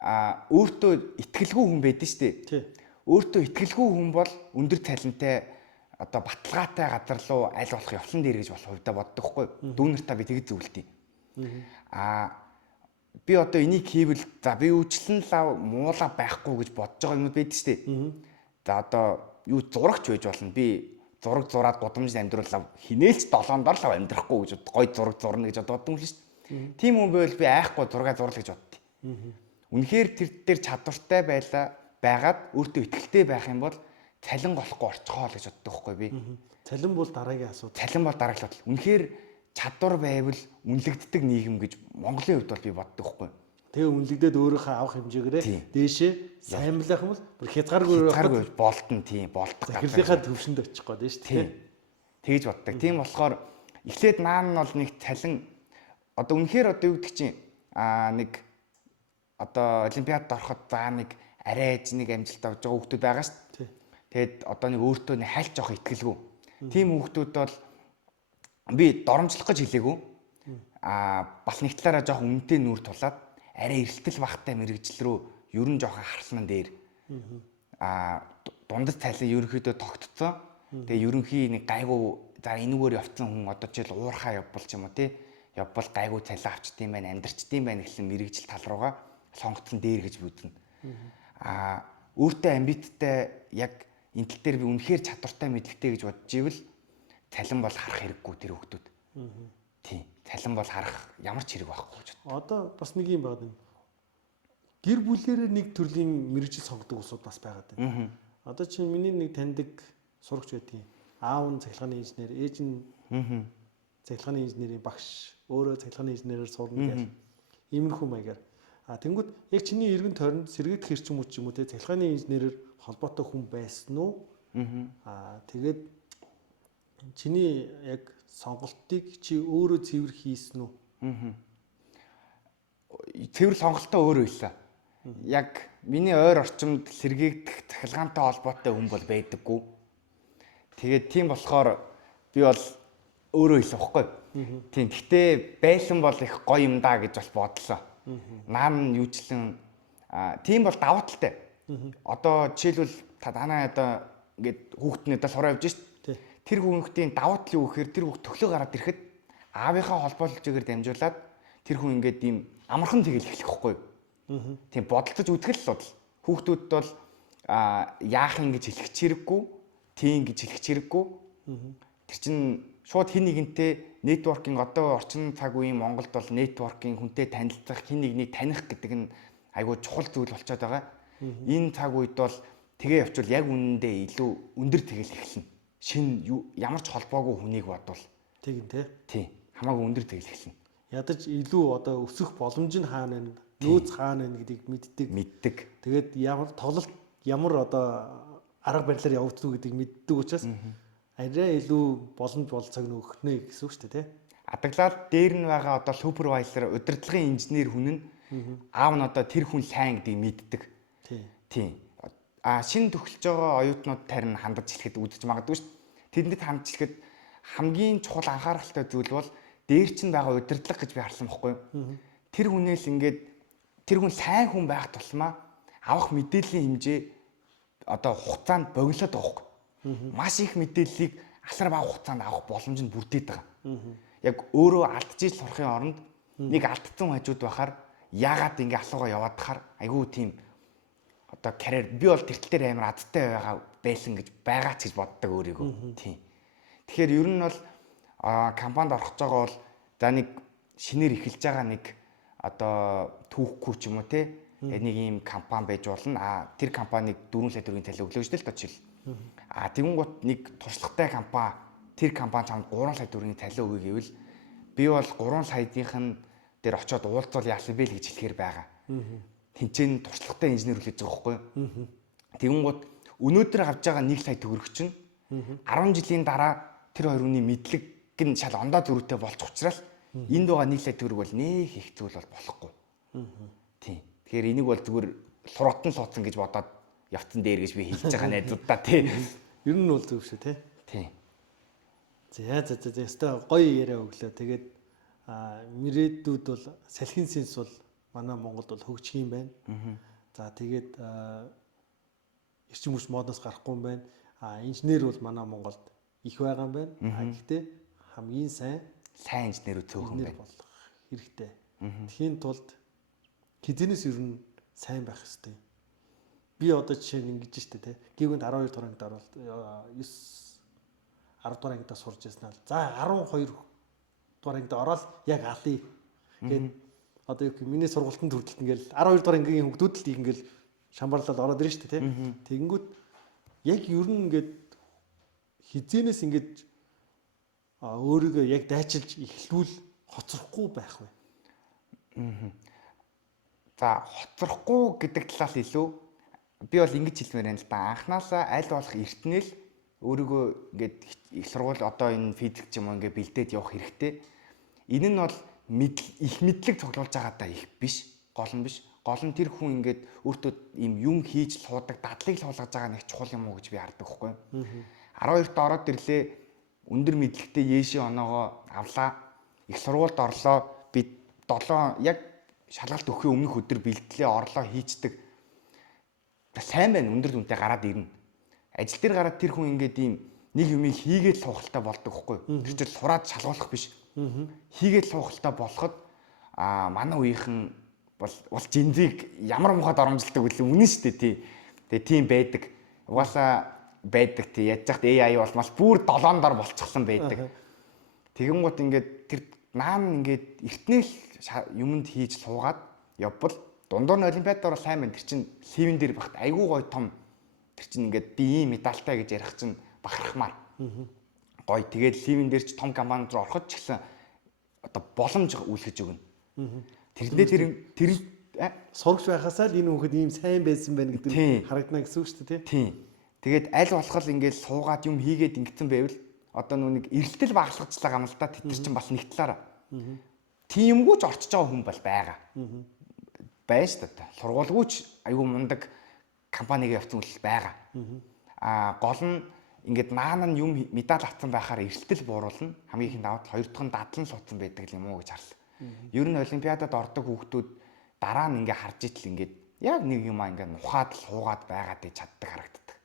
өөртөө итгэлгүй хүн байдэн штэ. Өөртөө итгэлгүй хүн бол өндөр цалинтай одоо баталгаатай газар руу аль болох явсан дээр гэж болох хувьдаа боддог хгүй. Дүүнертаа би тэгж зөвлөдөө. Би одоо энийг хийвэл за би үчлэн лав муула байхгүй гэж бодож байгаа юм байдаг штэ. За одоо юу зурагч байж болно. Би зураг зураад гудамжид амьдруулав хинээлч 7 дор л амьдрахгүй гэж гой зураг зурна гэж боддог юм шүү дээ. Тийм хүн байвал би айхгүй зураг зурлах гэж боддیں۔ Үнэхээр тэр дээр чадвартай байгаад өөртөө итгэлтэй байх юм бол цалин голохгүй орчихоо л гэж боддог хгүй би. Цалин бол дараагийн асуудал. Цалин бол дараагийн асуудал. Үнэхээр чадвар байвал үнэлэгддэг нийгэм гэж Монголын хувьд бол би боддог хгүй. Тэгээ үнэлэгдээд өөрийнхөө авах хэмжээгээр дээшээ сайн байх юм бол бүр хязгааргүй болтон тийм болдог. Захирлынхаа төвшөнд очих гээд шүү дээ. Тэгж боддог. Тийм болохоор эхлээд наан нь бол нэг цалин одоо үнэхээр одоо юу гэдэг чинь нэг одоо олимпиадад ороход за нэг арай ээж нэг амжилт авч байгаа хүмүүс байгаа шүү дээ. Тэгэд одоо нэг өөртөө нэг хайлт жоох итгэлгүй. Тийм хүмүүс бол би доромжлох гэж хэлээгүй. Бас нэг талаараа жоох үнэтэй нүүр тулаад арай эрсдэл багтай мэрэгжил рүү ерөн жоохон харслан дээр дундад цалин ерөнхийдөө тогтцсон. Тэгээ ерөнхий нэг гайгүй за энүүгээр явцсан хүн одоо жишээл уурхаа явбал ч юм уу тий явбал гайгүй цалин авчдсан байна, амьдарчдсан байна гэсэн мэрэгжил тал руугаа сонгогдсон дээр гэж бүзнэ. Өөртөө амбицтай яг энэ тал дээр би үнэхээр чадвартай мэдлэгтэй гэж бодож ивэл цалин бол харах хэрэггүй тэр хүмүүс. Тийм. Цалин бол харах ямар ч хэрэг байхгүй гэж боддог. Одоо бас нэг юм байна. Гэр бүлээрээ нэг төрлийн мэрэгжил сонгодог усуд бас байгаад байна. Одоо чинь миний нэг таньдаг сурагч байдгийн. Аав нь цахилгааны инженер, ээж нь цахилгааны инженерийн багш, өөрөө цахилгааны инженерээр сурна гэх иймэрхүү маягаар. Тэнгүүд яг чиний эргэн тойронд сэргийдэх хэрчим үү ч юм уу те цахилгааны инженерээр холбоотой хүн байсан уу? Тэгээд чиний яг сонголтыг чи өөрөө цэвэр хийсэн үү? Цэвэр сонголтоо өөрөө хийсэн. Яг миний ойр орчимд сэргийгдэх цахилгаантай холбоотой хүн бол байдаггүй. Тэгээд тийм болохоор би бол өөрөө хэлсэн баггүй. Тийм. Гэхдээ байсан бол их гоё юм да гэж бас бодлоо. Наан юучлан тийм бол даваа талтай. Одоо жишээлбэл танаа одоо ингээд хүүхднээдээ сураа явж шít. Тэр хүүхдийн даваа тал юу гэхээр тэр хүүхд төглөө гараад ирэхэд аавынхаа холбоололжээр дамжуулаад тэр хүн ингээд ийм амархан тэгэл эхлэх байхгүй. Тийм бодолцож үтгэл л бол хүүхдүүд бол яах юм гэж хэлэх хэрэггүй, тийм гэж хэлэх хэрэггүй. Тэр чинь шууд хин нэгнтэй нэтворкинг одоо орчин цаг үеийн Монголд бол нэтворкинг хүнтэй танилцах, хин нэгнийг таних гэдэг нь айгүй чухал зүйл болчиход байгаа. Энэ цаг үед бол тэгээ явчвал яг үнэндээ илүү өндөр тэгэл эхэлнэ. Шин ямар ч холбоогүй хүнийг бодвол тийм тий. Тийм. Хамаагүй өндөр тэгэл эхэлнэ. Ядаж илүү одоо өсөх боломж нь хаана вэ? Нөөц хаана вэ гэдгийг мэддэг. Тэгээд ямар тоглолт ямар одоо арга барилаар явагддаг гэдгийг мэддэг учраас арай илүү боломж болцоог нөгөхнэ гэсэн үг шүү дээ тий. Адаглаад дээр нь байгаа одоо супервайзер удирдлагын инженер хүн нь аав нь одоо тэр хүн сайн гэдгийг мэддэг. Тийм. Шинэ төгсөж байгаа оюутнууд тарин хандаж хэлэхэд үзэж магадгүй шүү дээ. Тэдэнд хандж хэлэхэд хамгийн чухал анхааралтай зүйл бол дээр чинь байгаа удирдлага гэж би харсан байхгүй юу? Тэр хүнээс ингээд тэр хүн сайн хүн байх тусмаа авах мэдээллийн хэмжээ одоо хугацаанд богинолоод байгаа байхгүй. Маш их мэдээллийг асар бага хугацаанд авах боломж нь бүрдээд байгаа. Яг өөрөө алдчихж сурахын оронд нэг алдсан хажууд байхаар яагаад ингэ асуугаа яваад тахаар айгүй тийм одоо карьер би бол тэртэл дээр амар адтай байсан гэж байгаа ч гэж боддог өөрийгөө. Тийм. Тэгэхээр ер нь бол компанид орох гэж байгаа бол за нэг шинээр эхэлж байгаа нэг одоо түүхгүй ч юм уу те нэг ийм компани байж болно. Тэр компаниг 4 сая төгрөгийн талаа өглөөж тэл точил. Тэгэнгუთ нэг туршлагатай компани тэр компани чамд 3 сая төгрөгийн талаа өгье гэвэл би бол 3 саядынх нь дээр очиод уулзвал яасан бэ л гэж хэлэхээр байгаа. Тэнцэн туршлагатай инженер хүлээж байгаа байхгүй юу? Тэгэнгუთ өнөөдөр авж байгаа 1 сая төгрөг чинь 10 жилийн дараа тэр хоёр хүний мэдлэг нь шал ондоо зөрүүтэй болчих учраас энд байгаа 1 сая төгрөг бол нэх их зүйл бол болохгүй. Тийм. Тэгэхээр энийг бол зүгээр сургалтан суудсан гэж бодоод явцсан дээр гэж би хэлж байгаа найзуудаа тий. Ер нь бол зөв шүү тий. Тийм. За гоё яриа өглөө. Тэгээд мөрөөдүүд бол салхин сэнс бол манай Монголд бол хөгжих юм байна. За тэгээд эрчим хүч модоос гарахгүй юм байна. Инженер бол манай Монголд их байгаа юм байна. Гэхдээ хамгийн сайн инженерүүд цөөхөн байна. Болох хэрэгтэй. Тэхийн тулд хизэнээс ер нь сайн байх хэрэгтэй. Би одоо жишээ нь ингэж штэ тий. Гівэнд 12 дугаар ангид ороод 9 10 дугаар ангидаа сурж яснаа. За 12 дугаар ангид ороод яг алъя. Гэт одоо юу миний сургалтын төрөлт ингээл 12 дугаар ангийн хүүхдүүд л ингээл шамбарлал ороод ирнэ штэ тий. Тэгэнгүүт яг ер нь ингээд хизэнээс ингээд өөрийгөө яг дайчилж эхлүүл хоцрохгүй байх вэ. За хоцрохгүй гэдэг талаас илүү би бол ингэж хэлмээр байна л да. Анхнаасаа аль болох эртнээл өөрийгөө ингээд их сургууль одоо энэ физик ч юм уу ингээд бэлдээд явах хэрэгтэй. Энэ нь бол их мэдлэг цуглуулж байгаадаа их биш, гол нь биш. Гол нь тэр хүн ингээд өөртөө ийм юм хийж суудаг, дадлыг суулгаж байгаа нэг чухал юм уу гэж би хардаг байхгүй юу. 12-т ороод ирлээ, өндөр мэдлэгтэй Ешийн оноогоо авлаа. Их сургуульд орлоо. Би 7 яг шалгалт өгөхийн өмнөх өдөр бэлтлээ, орлоо хийцдэг. Сайн байна, өндөр дүнтэй гараад ирнэ. Ажил дээр гараад тэр хүн ингээд ийм нэг юмыг хийгээд суухалтай болдог байхгүй юу. Тэр чинь сураад шалгуулах биш. Хийгээд суухалтай болоход манай үеийнхэн бол жинзиг ямар мухад оромжилдог вэ? Үнэн шүү дээ тий. Тэгээ тийм байдаг. Угаасаа байдаг тий. Яаж захт AI бол маш бүр 7 дор болчихсон байдаг. Тэгэнгუთ ингээд тэр наан ингээд эртнээл юмд хийж суугаад явбал дундуур нь олимпиадаар сайн байна. Тэр чинь ливэн дээр багт айгүй гоё том. Тэр чинь ингээд би ийм медальтай гэж ярих чинь бахархмаар. Гоё. Тэгээд ливэн дээр ч том компанид руу ороход ч гэсэн одоо боломж үлгэж өгнө. Тэрэндээ тэр сурагч байхасаа л энэ хүүхэд ийм сайн байсан байна гэдэг харагдана гэсэн үг шүү дээ тий. Тэгээд аль болох ингээд суугаад юм хийгээд ингэсэн байвал одоо нүг эрэлтэл багасгацлаа юм л да. Тэд чинь бас нэг талаараа. Тиймгүй ч орчиж байгаа хүн бол байгаа. Байна шүү дээ. Сургуулгүйч аюу мундаг компаниг явсан үл байгаа. Гол нь ингээд наан нь юм медаль авсан байхаар эрсдэл бууруулна. Хамгийн ихэнд даваад хоёр дахь нь дадлан суудсан байдаг юм уу гэж харлаа. Ер нь олимпиадад ордог хүүхдүүд дараа нь ингээ харж итл ингээд яг нэг юм ингээ нухаад л суугаад байгаад чаддаг харагддаг.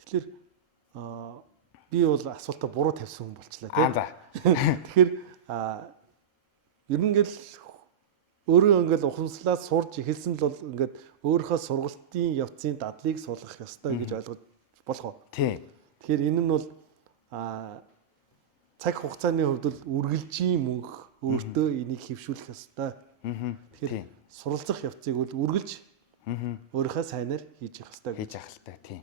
Тэгэхээр би бол асуултаа буруу тавьсан хүн болчлаа Аа за. Тэгэхээр ер нь ингээл өөрөө ингээл ухамсарлаад сурж эхэлсэн л бол ингээд өөрийнхөө сургалтын явцын дадлыг суулгах ёстой гэж ойлгож болох уу? Тийм. Тэгэхээр энэ нь бол цаг хугацааны хувьд бол үргэлжийн мөнгө өөртөө энийг хөвшүүлэх ёстой. Тэгэхээр суралцах явцыг бол үргэлж өөрийнхөө сайнаар хийж явах ёстой. Хийж явах ёстой. Тийм.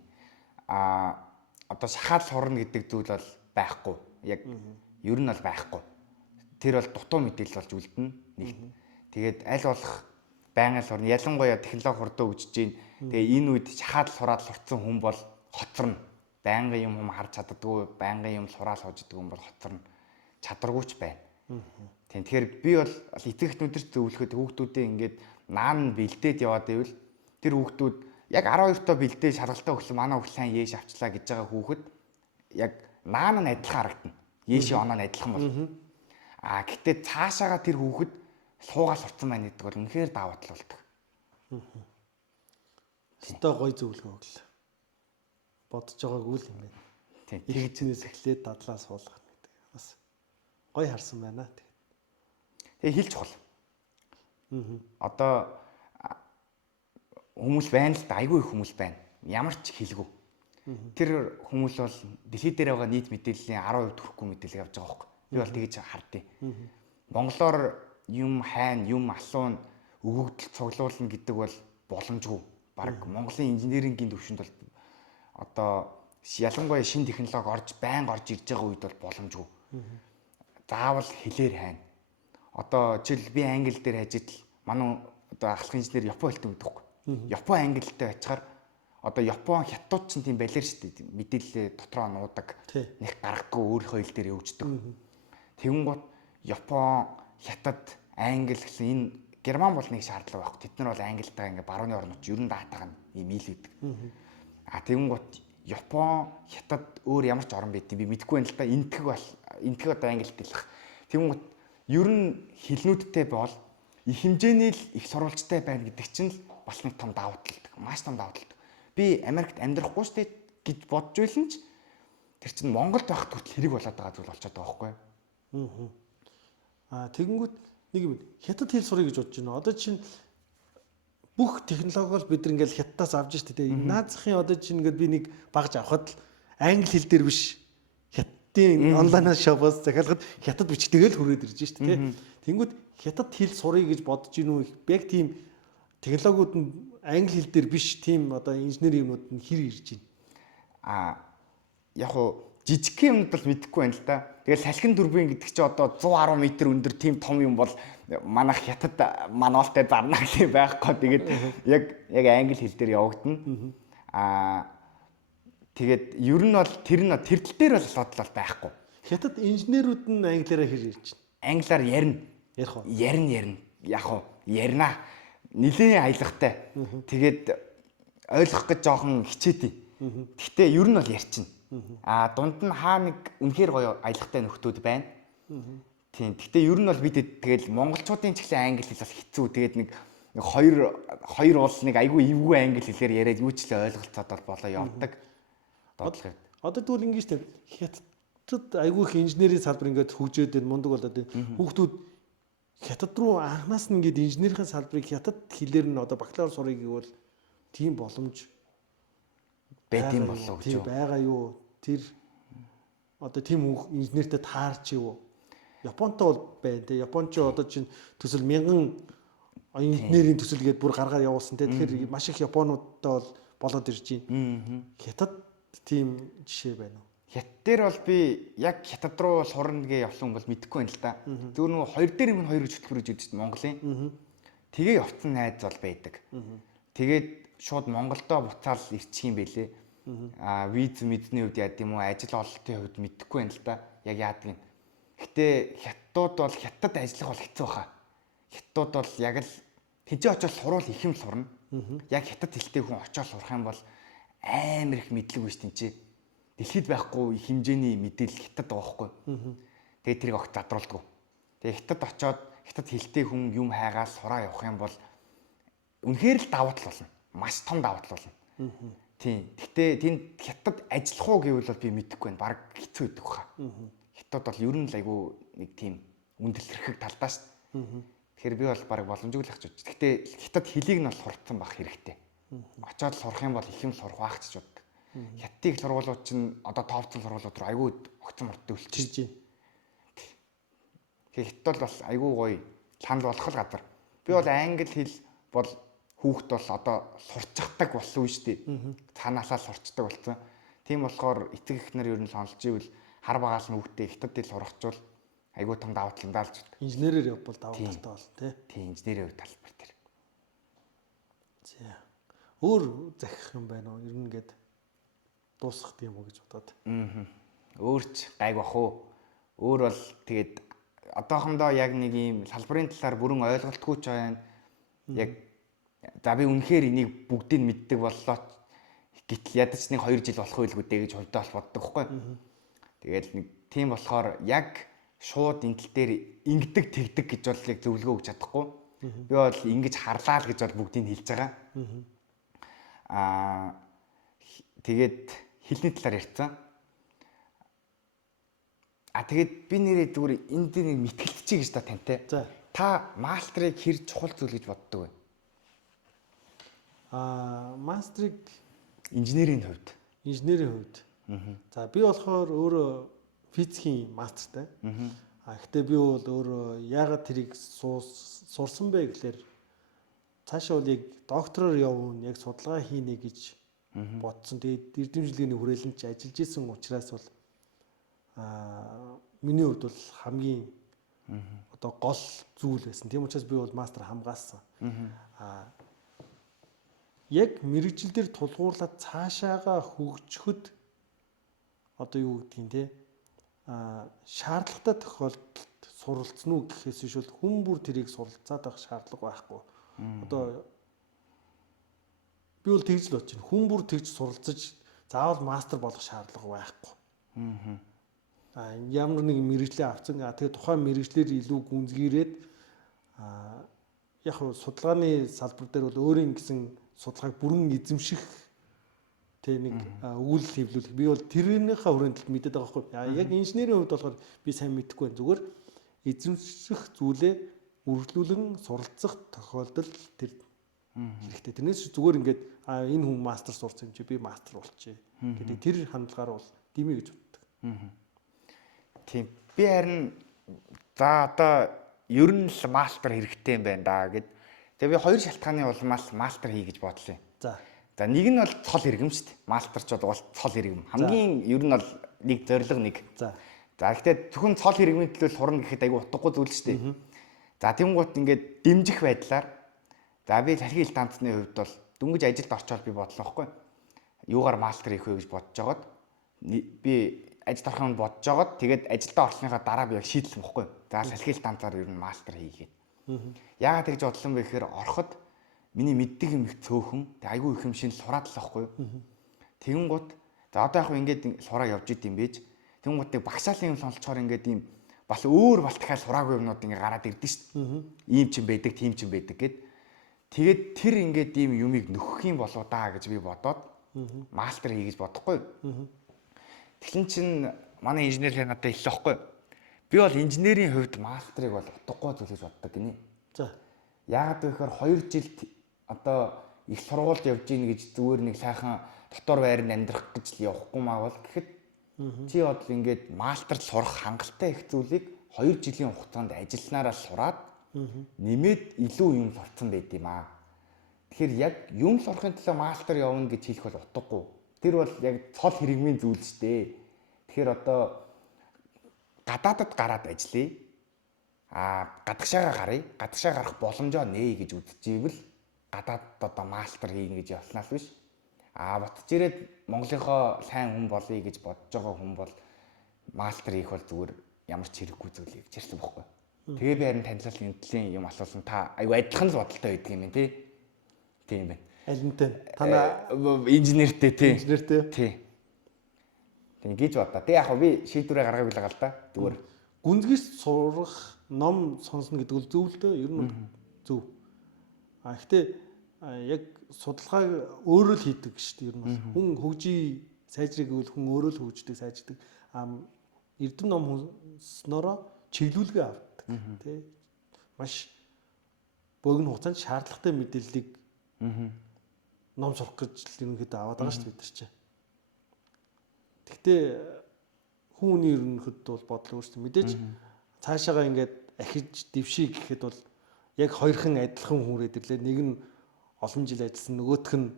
Одоо шахаад сурна гэдэг зүйл бол байхгүй. Яг ер нь бол байхгүй. Тэр бол дутуу мэдээлэл болж үлдэнэ. Нэг. Тэгээд аль болох байнга сурна. Ялангуяа технологи хурдан хөгжиж байна. Тэгээ энэ үед шахаад сураад сурцсан хүн бол хоцорно. Байнгын юм харж чаддаггүй, байнгын юм сураад сууждаг хүн бол хоцорно. Чадваргүйч байна. Тийм. Тэгэхээр би бол эцэгчнүүдээр зөвлөхөд хүүхдүүдээ ингээд наан бэлдээд яваад ивэл тэр хүүхдүүд яг 12 тоо бэлдээ шалгалтаа өгсөн манай хүүхд сайн ээш авчлаа гэж байгаа хүүхэд яг наан нь адилхан харагдана. Ээшийн оноо нь адилхан бол. Гэхдээ цаашаага тэр хүүхэд суугаад сурцсан байна гэдэг бол үнэхээр даваа тал болдог. Өстой гой зөвлөгөө өглөө. Бодож байгаагүй л юм байна. Тийм. Тэгжнээс эхлээд дадлаа суулгах гэдэг. Бас гой харсан байна. Тэгээ хэл чухал. Одоо хүмүүс байна л да, айгүй их хүмүүс байна. Ямар ч хэлгүй. Тэр хүмүүс бол дэлхий дээр байгаа нийт мэдээллийн 10% төрөхгүй мэдээлэл явж байгаа байхгүй. Би бол тэгэж хардیں۔ Монголоор юм хайна, юм асуун, өгөгдөл цуглуулна гэдэг бол боломжгүй. Бараг Монголын инженерингийн төвшөнд бол одоо ялангуяа шинэ технологи байнга орж ирж байгаа үед бол боломжгүй. Заавал хэлээр хайна. Одоо жишээл би англи дээр ажиллаж манай одоо ахлах инженер Япон хэлтэй байдаг байхгүй. Япон англитэй очихаар одоо Япон хятад ч тийм балер шүү дээ. Мэдээлэл дотроо нуудаг. Нэг гаргадгүй өөрийнхөө хэл дээр өвчдөг. Тэгэнгუთ Япон, хятад, англи гэсэн энэ герман бол нэг шаардлага байхгүй. Тэд нар бол англитайгаа ингээ барууны орнууд ер нь даатаага юм нийлүүлдэг. Тэгэнгуთ Япон, хятад өөр ямар ч орн байдгийг би мэдэхгүй байна л да. Энтэг одоо англид хэлэх. Тэгэнгуთ ер нь хэлнүүдтэй бол их хэмжээний л их сурвалжтай байна гэдэг чинь бас нэг том давуу талдаг. Маш том давуу талдаг. Би Америкт амьдрахгүй шүү дээ гэж бодж байсан ч тэр чинь Монголд байхад хүртэл хэрэг болоод байгаа зүйл болчиход байгаа байхгүй юу? Тэгэнгүүт нэг юм хятад хэл сурыг гэж бодож байна. Одоо чинь бүх технологи бол бид нар ингээл хятадаас авж штэ тэ. Наазахын одоо чинь ингээд би нэг багж авахад л англи хэл дээр биш хятадын онлайнаас шопоос захиалгад хятад бичгтэйгээл хүрээд ирж штэ тэ. Тэнгүүт хятад хэл сурыг гэж бодож гинүү яг тийм технологиуд нь англи хэл дээр биш тийм одоо инженерийн юмнууд нь хэр ирж байна. Яг уу жижигхэн юмд бол мэдэхгүй байна л да. Тэгэл салхин турбин гэдэг чинь одоо 110 м өндөр тийм том юм бол манайх хятад мануалтай зарна гэх байхгүй. Тэгээд яг англи хэл дээр явагдана. Тэгээд ер нь бол тэр тал дээр бол асуудал байхгүй. Хятад инженерүүд нь англиараа хэр ярьж байна? Англиар ярина. Ярих уу? Ярина. Яг уу ярина. Нилээн аялагтай. Тэгээд ойлгох гэж жоохон хичээдэг. Гэхдээ ер нь бол ярьчихна. Дунд нь хаа нэг үнэхээр гоё аялагтай нөхдүүд байна. Тийм. Гэхдээ ер нь бол бид тэгэл монголчуудын ч ихлэ англи хэл бас хэцүү. Тэгээд нэг хоёр улс нэг айгүй эвгүй англи хэлээр яриад юу ч л ойлголцоод болоо явдаг. Одоо тэгвэл ингэж тийм хятадд айгүй их инженерийн салбар ингээд хөгжөөд байна. Мундаг болоод байна. Хүүхдүүд хятад руу анханаас нь ингээд инженерийн салбарыг хятад хэлээр нь одоо бакалавр сурыг гэвэл тийм боломж байдсан болов уу гэж байгаа юу? Тэр одоо тийм инженертэй таарч юу? Японтой бол байна те. Японч одоо чинь төсөл 1000 инженерийн төсөл гээд бүр гаргаад явуулсан те. Тэгэхээр маш их японуудтай бол болоод ирж байна. Хятад тийм жишээ байна уу? Хятад дээр бол би яг хятад руу сурна гэж явсан бол мэдэхгүй байна л да. Зөвхөн нөгөө хоёр дээр минь хоёр гэж хөтөлбөр өгч байсан Монголын. Тэгээ явцсан найз бол байдаг. Тэгээд шууд Монголдоо буцаал ирчих юм бэлээ. Виз мэдний хувьд яа гэм үү, ажил ололтын хувьд мэдэхгүй байна л да. Яг яадаг юм. Гэтэ хятадууд бол хятад ажиллах бол хэцүү баха. Хятадууд бол яг л тэжээ очиж сурвал их юм сурна. Яг хятад хэлтэй хүн очиж сурах юм бол амар их мэдлэг биш тийм чи. дэлхийд байхгүй их хэмжээний мэдээлэл хятад байгаа байхгүй. Тэгээд тэрийг огт задруулдаг. Тэгээд хятад очоод хятад хэлтэй хүн юм хайгаад сураа явах юм бол үнэхээр л давуу тал болно. Маш том давуу тал болно. Тийм. Гэхдээ тэнд хятад ажиллах уу гэвэл би мэдэхгүй байна. Бараг хэцүү байдаг хаа. Хятад бол ер нь л айгүй нэг тийм үндэл хэрхэг талдаа шүү дээ. Тэгэхээр би бол бараг боломжгүй л ахчих. Гэхдээ хятад хэлийг нь бол суралцсан байх хэрэгтэй. Очоод сурах юм бол их юм сурах байх гэж боддог. Хятадын их сургуулиуд чинь одоо тооцсон сургуулиуд руу айгүй огцон мөртөө өлчиж байна. Тэгэхээр хятад бол айгүй гоё санал болох л газар. Би бол англи хэл бол хүүхэд бол одоо сурчдаг болсон үү штэ. Цаанаасаа сурчдаг болсон. Тийм болохоор эцэг эхнэр ер нь сонсож ивэл хар багаас нь хүүхдээ хятад хэл сурахчвал айгүй том давуу тал даалж байна. Инженерээр явбал давуу талтай болно тий. Тийм инженерийн талбар дээр. За. Өөр захих юм байна уу? Ер нь ингээд дуусгах юм уу гэж бодоод. Өөрч гайг бах уу. Өөр бол тэгээд одоохондоо яг нэг юм салбарын талаар бүрэн ойлголтгүй ч байна. Яг за би үнэхээр энийг бүгдийг мэддэг боллоо. Гэтэл ядаж нэг 2 жил болох байлгүй дээ гэж хувьдаа бол боддог байхгүй. Тэгээд нэг тийм болохоор яг шууд энэ тал дээр ингэдэг тэгдэг гэж бол яг зөвлөгөө өгч чадахгүй. Би бол ингэж харлаа л гэж бол бүгдийг хэлж байгаа. Тэгээд хэлний талаар ярьцсан. Тэгээд би нэрээ зүгээр энд дээр нэг мэтгэлцчихье гэж та тантай. За. Та мастрыг хэр чухал зүйл гэж боддог вэ? Мастрыг Инженерийн хувьд. инженерийн хувьд. За би болохоор өөрөө физикийн мастертай. Гэхдээ би бол өөрөө яагаад тэрийг сурсан бэ гэхээр цаашаа бол яг доктороор явна, яг судалгаа хийнэ гэж бодсон. Тэгээд эрдэмжлэгийн хүрээлэнд ч ажиллаж исэн учраас бол миний хувьд бол хамгийн одоо гол зүйл байсан. Тийм учраас би бол мастер хамгаалсан. Яг мэрэгжил дээр тулгуурлаад цаашаага хөгжөхөд одоо юу гэдгийг те шаардлагатай тохиолдолд суралцсан уу гэхээс биш бол хүн бүр тэрийг суралцаад байх шаардлага байхгүй. Одоо би бол тэгж л бодож байна. Хүн бүр тэгж суралцаж заавал мастер болох шаардлага байхгүй. Ямар нэг мэрэгжлээ авсан. Тэгээ тухайн мэрэгжлэр илүү гүнзгийрээд яг судалгааны салбар дээр бол өөрийн гэсэн судалгааг бүрэн эзэмших тэ нэг өгүүлэл хэвлүүлэх. Би бол тэрнийхээ хүрээнд л мэдээд байгаа байхгүй. Яг инженерийн хувьд болохоор би сайн мэдэхгүй байна. Зүгээр эзэмших зүйлээ үргэлжлүүлэн суралцах тохиолдолд тэр хэрэгтэй. Тэрнээс зүгээр ингээд энэ хүн мастер сурсан юм чи би мастер болчихъя гэдэг тэр хандлагаар бол димий гэж боддог. Тийм. Би харин за одоо ер нь л мастер хэрэгтэй юм байна да гэд. Тэгээ би хоёр шалтгааны улмаас мастер хий гэж бодлоо. За. За нэг нь бол цол иргэм шүү дээ. Мастерчууд бол цол иргэм. Хамгийн ер нь бол нэг зорилго нэг. За. За гэхдээ зөвхөн цол иргэмийн төлөө сурна гэхэд айгүй утгагүй зүйл шүү дээ. За тэнгуут ингээд дэмжих байдлаар за би салхи хэл станцны хувьд бол дөнгөж ажилд орчоод би бодлоо байхгүй. Юугаар мастер хийх вэ гэж бодож байгаад би ажилд орох юм бодож байгаад тэгээд ажилдаа орсныхаа дараа би яг шийдэлсэн байхгүй. За салхи хэл станцаар ер нь мастер хийгээд. Яагаад тэгж бодлоо бэ гэхээр ороход миний мэддэг юм их цөөхөн айгүй их юм шин сураад л байхгүй. Тэнгуут за одоо яг ингээд сураа явж идэм байж. Тэнгуут багшаалын юм сонсчоор ингээд ийм бас өөр бас дахиад сураагүй юмнууд ингээ гараад ирдэ шүү дээ. Ийм ч юм байдаг, тийм ч юм байдаг гэд. Тэгээд тэр ингээд ийм юмыг нөхөх юм болоо даа гэж би бодоод мастер хий гэж бодохгүй. Тэгсэн чинь манай инженер надад хэллээ байхгүй. Би бол инженерийн хувьд мастерыг бол утгагүй зүйл гэж боддог гинэ. За. Яагаад гэхээр 2 жил одоо их сургуульд явж ийн гэж зүгээр нэг сайхан дотор байранд амьдрах гэж явахгүй маа бол гэхэд чи бодол ингээд мастер сурах хангалттай их зүйлийг 2 жилийн хугацаанд ажилланаараа сураад нэмээд илүү юм сурцсан байд юм аа. Тэгэхээр яг юм сурахын төлөө мастер явна гэж хэлэх бол утгагүй. Тэр бол яг цол хэрэгмийн зүйл шүү дээ. Тэгэхээр одоо гадаадд гараад ажиллая. Гадагшаага гарыг. Гадагшаа гарах боломжоо нээе гэж үзчихвэл гадаад одоо мастер хийнэ гэж явснаас биш. Ботч ирээд Монголынхоо сайн хүн болъё гэж бодож байгаа хүн бол мастер хийх бол зүгээр ямар ч хэрэггүй зүйл гэж ярьсан байхгүй. Тэгээ би харин танилцал нэмтлийн юм асуусан та аюу адилхан л бодолтой байдаг юм байна тий. Тийм байна. Аль нтэй? Танаа инженертэй тий. Инженертэй. Тий. Тийм гэж бодоо. Тэг яг би шийдвэрээ гаргаагүй л байгаа л да. Зүгээр. Гүнзгийч сурах, ном сонсно гэдэг бол зөв л дээ. Ер нь зөв. Гэхдээ яг судалгааг өөрөө л хийдэг шүү дээ. Ер нь хүн хөгжий сайжрыг гэвэл хүн өөрөө л хөгждөг, сайжрдаг. Эрдэм ном хүснороо чиглүүлгээ авдаг. Тэ маш богино хугацаанд шаардлагатай мэдээллийг ном сурах гэж ерөнхийдөө аваад байгаа шүү дээ бид нар чинь. Гэхдээ хүний ерөнхийдөө бол бодлоо шүү дээ. Мэдээж цаашаага ингээд ахиж дэвшиг гэхэд бол яг хоёрхан адилхан хүн ирээд ирлээ. Нэг нь олон жил ажилласан, нөгөөх нь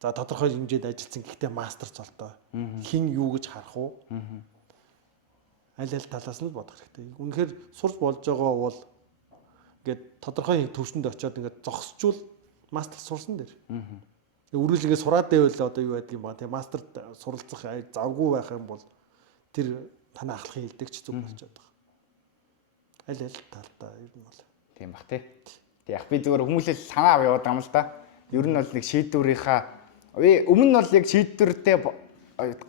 за тодорхой хэмжээнд ажилласан гэхдээ мастер цолтой. Хин юу гэж харах уу? Аль талаас нь бодох хэрэгтэй. Үнэхээр сурч болж байгаа бол ингээд тодорхой төвшөнд очиод ингээд зогсчул мастер сурсан дээр. Үргэлжлэгээ сураад байвал одоо юу байдаг юм ба тийм мастерт суралцах завгүй байх юм бол тэр танаа ахлахын хилдэгч зүг болж байгаа. Аль талдаа ер нь бол тийм бах тий. Тэг яг би зүгээр хүмүүсээс санаа аваад байгаа юм л да. Ер нь бол нэг шийдвэрийнхаа өмнө нь бол яг шийдвэртэй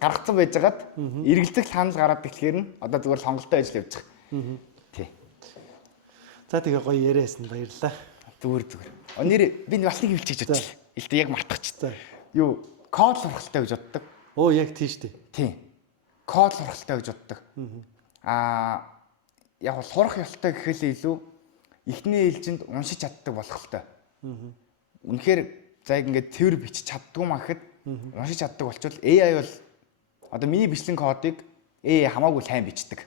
гаргацсан байжгаад эргэлзэх санал гараад ирэхээр нь одоо зүгээр сонголттой ажил явж байгаа. Тий. За тэгээ гоё яриасан баярлалаа. Зүгээр. Нэр би бас нэг хэлчихэж бодлоо. Илтээ яг мартчихсан. Юу код сурахалтай гэж боддог. Оо яг тийш тий. Тийм. Код сурахалтай гэж боддог. Яг нь сурах ёстой гэхээлээ илүү эхний ээлжинд уншиж чаддаг болох ёстой. Үнэхээр за ингээд цэвэр бичиж чаддгүй маа гэхэд уншиж чаддаг болчвол AI бол одоо миний бичлэн кодыг AI хамаагүй сайн бичдэг.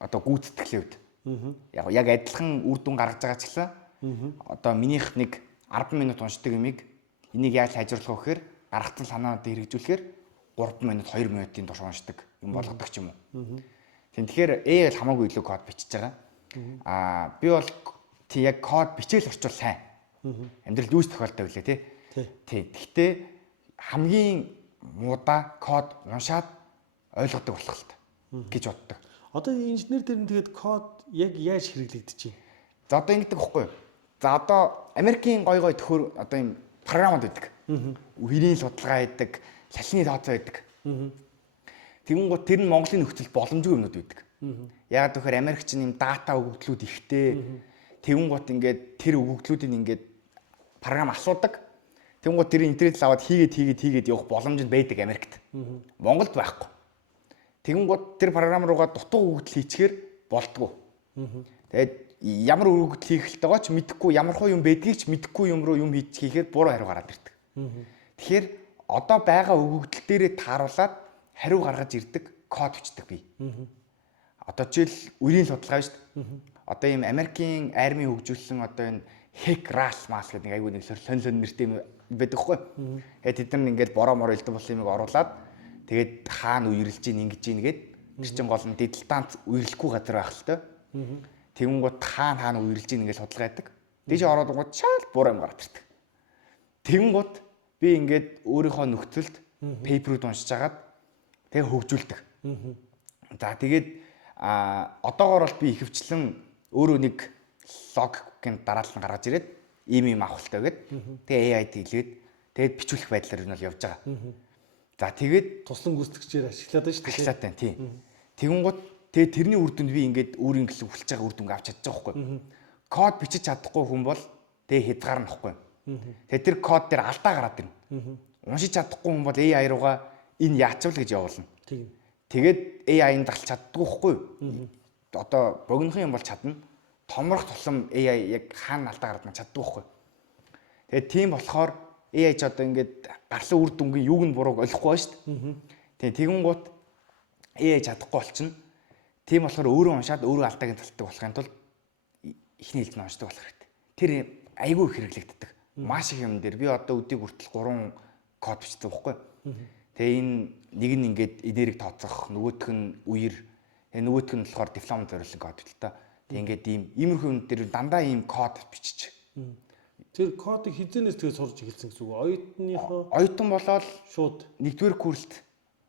Одоо гүйцэтгэлийн үед. Яг адилхан үр дүн гаргаж байгаа ч гэсэн одоо минийх нэг 10 минут уншдаг юмыг энийг яаж сайжруулах вэ гэхээр гаргацсан санаанууд хэрэгжүүлэхээр 3 минут 2 минутын турш уншдаг юм болгодог ч юм уу. Тэгэхээр AI бол хамаагүй илүү код бичиж байгаа. Би бол яг код бичээл орчвол сайн. Амьдрал дүүс тохиолдол үлээ тий. Гэхдээ хамгийн муудаа код уншаад ойлгодог болох л та гэж боддог. Одоо инженер дээр нь тэгээд код яг яаж хэрэглэгдэж байна? За одоо ингэдэг байхгүй юу? За одоо Америкийн гой төхөр одоо юм програмууд байдаг. Үерийн судалгаа хийдэг, шашны тооцоо хийдэг. Тэгэнгუთ тэр нь Монголын нөхцөл боломжгүй юмнууд байдаг. Яагаад гэхээр Америкч юм дата өгөгдлүүд ихтэй. Тэгэнгуთ ингээд тэр өгөгдлүүдийг ингээд програм асуудаг. Тэгэнгуთ тэр интернет аваад хийгээд явах боломж нь байдаг Америкт. Монголд байхгүй. Тэгэнгუთ тэр програм руугаа дутуу өгөгдөл хийчихээр болдгоо. Тэгээд ямар өгөгдөл хийх л байгаа ч мэдэхгүй ямар хуу юм байдгийг ч мэдэхгүй юм руу юм хийхээр буруу хариу гараад ирдэг. Тэгэхээр одоо байгаа өгөгдөл дээрээ тааруулаад хариу гаргаж ирдэг код бичдэг би. Одоо жишээл үерийн судалгаа шүү дээ. Одоо ийм Америкийн армийн хөгжүүлсэн одоо энэ Hack Rush Mass гэдэг нэг айгүй нэг сонь нэртэй байдаг хгүй. Тэгээд тэд нар ингээд бороо мороо элдэн болсон юмыг оруулаад тэгээд хаана үерлж ийн ингэж ийн гээд тэр чин гол нь дидэлтант үерлэхгүй газар байх л тоо. Тэгэнгუთ хаана үерлж ийн ингээд судалгаа хийдэг. Дээшээ ороод гоо чаал буруу юм гараад ирдэг. Тэгэнгუთ би ингээд өөрийнхөө нөхцөлд пейперүүд уншиж агаад тэгээ хөгжүүлдэг. За тэгээд одоогоор бол би ихэвчлэн өөрөө нэг логикийн дараалал нь гаргаж ирээд ийм авахалтай гээд тэгээ AI-д хэлээд тэгээд бичүүлэх байдлаар нь бол явж байгаа. За тэгээд туслан гүйцэтгэгчээр ашиглаад байна шүү дээ. Ашиглаад байна тийм. Тэгэнгუთ тэгээд тэрний үр дүнд би ингээд өөрийн гэсэн хүлж байгаа үр дүнг авч чадчих واخгүй. Код бичиж чадахгүй хүн бол тэгээ хязгаар нь واخгүй. Тэгээд тэр код дээр алдаа гараад ирнэ. Уншиж чадахгүй хүн бол AI руугаа энэ яачвал гэж явуулна. Тэгээд AI-нд галч чаддгүй واخгүй. Одоо богинохон юм бол чадна. Томрох тусам AI яг хаана алдаа гараад чаддгүй واخгүй. Тэгээд тийм болохоор AI ч одоо ингээд гарсан үр дүнгийн юуг нь бурууг ойлгохгүй байна шүү дээ. Тэгэнгუთ AI чадахгүй болчихно. Тийм болохоор өөрөө уншаад өөрөө алдаагийн талтдаг болохын тулд эхний хэлд нь уншдаг болох хэрэгтэй. Тэр айгүй их хэрэглэгддэг. Маш их юм дээр би одоо өдийг хүртэл 3 код бичдэг байхгүй. Тэгээ энэ нэг нь ингээд энерги тооцох, нөгөөх нь үер, нөгөөх нь болохоор диплом зориулсан код л та. Тэг ингээд иймэрхүү юм дээр дандаа ийм код бичиж. Тэр кодыг хизэнээс тэгээ сурж эхэлсэн гэсэн үг. Оюутныхоо оюутан болоод шууд нэгдүгээр курст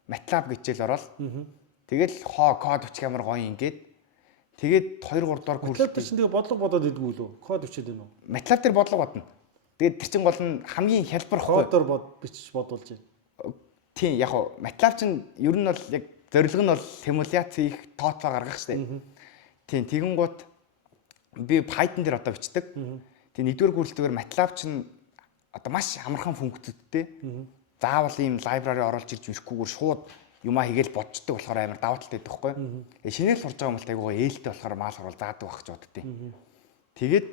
MATLAB гэжэл ороод тэгэл код бичих ямар гоё ингээд тэгээд 2 3 дугаар курс MATLAB чинь тэгээ бодлого бодоод идэггүй лөө. Код бичээд байна уу? MATLAB дээр бодлого бодно. Тэгээд тэр чин гол нь хамгийн хялбар кодоор бичиж бодуулж байна. Тийм яг хуу MATLAB чинь ер нь бол яг зорилго нь бол симуляц хийх, тооцоо гаргах штэ. Тийм тэгэнгუთ би Python дээр одоо бичдэг. Тийм нэгдүгээр хүрэлтээр MATLAB чинь одоо маш амархан функцтэй. Заавал ийм library оруулж ирж ирихгүйгээр шууд юмаа хийгээл бодцдог болохоор амар даваа талтай байдаг хгүй. Шинээр сурж байгаа хүмүүс айгуугаа ээлтэй болохоор маал орол заадаг байх ч боддتي. Тэгээд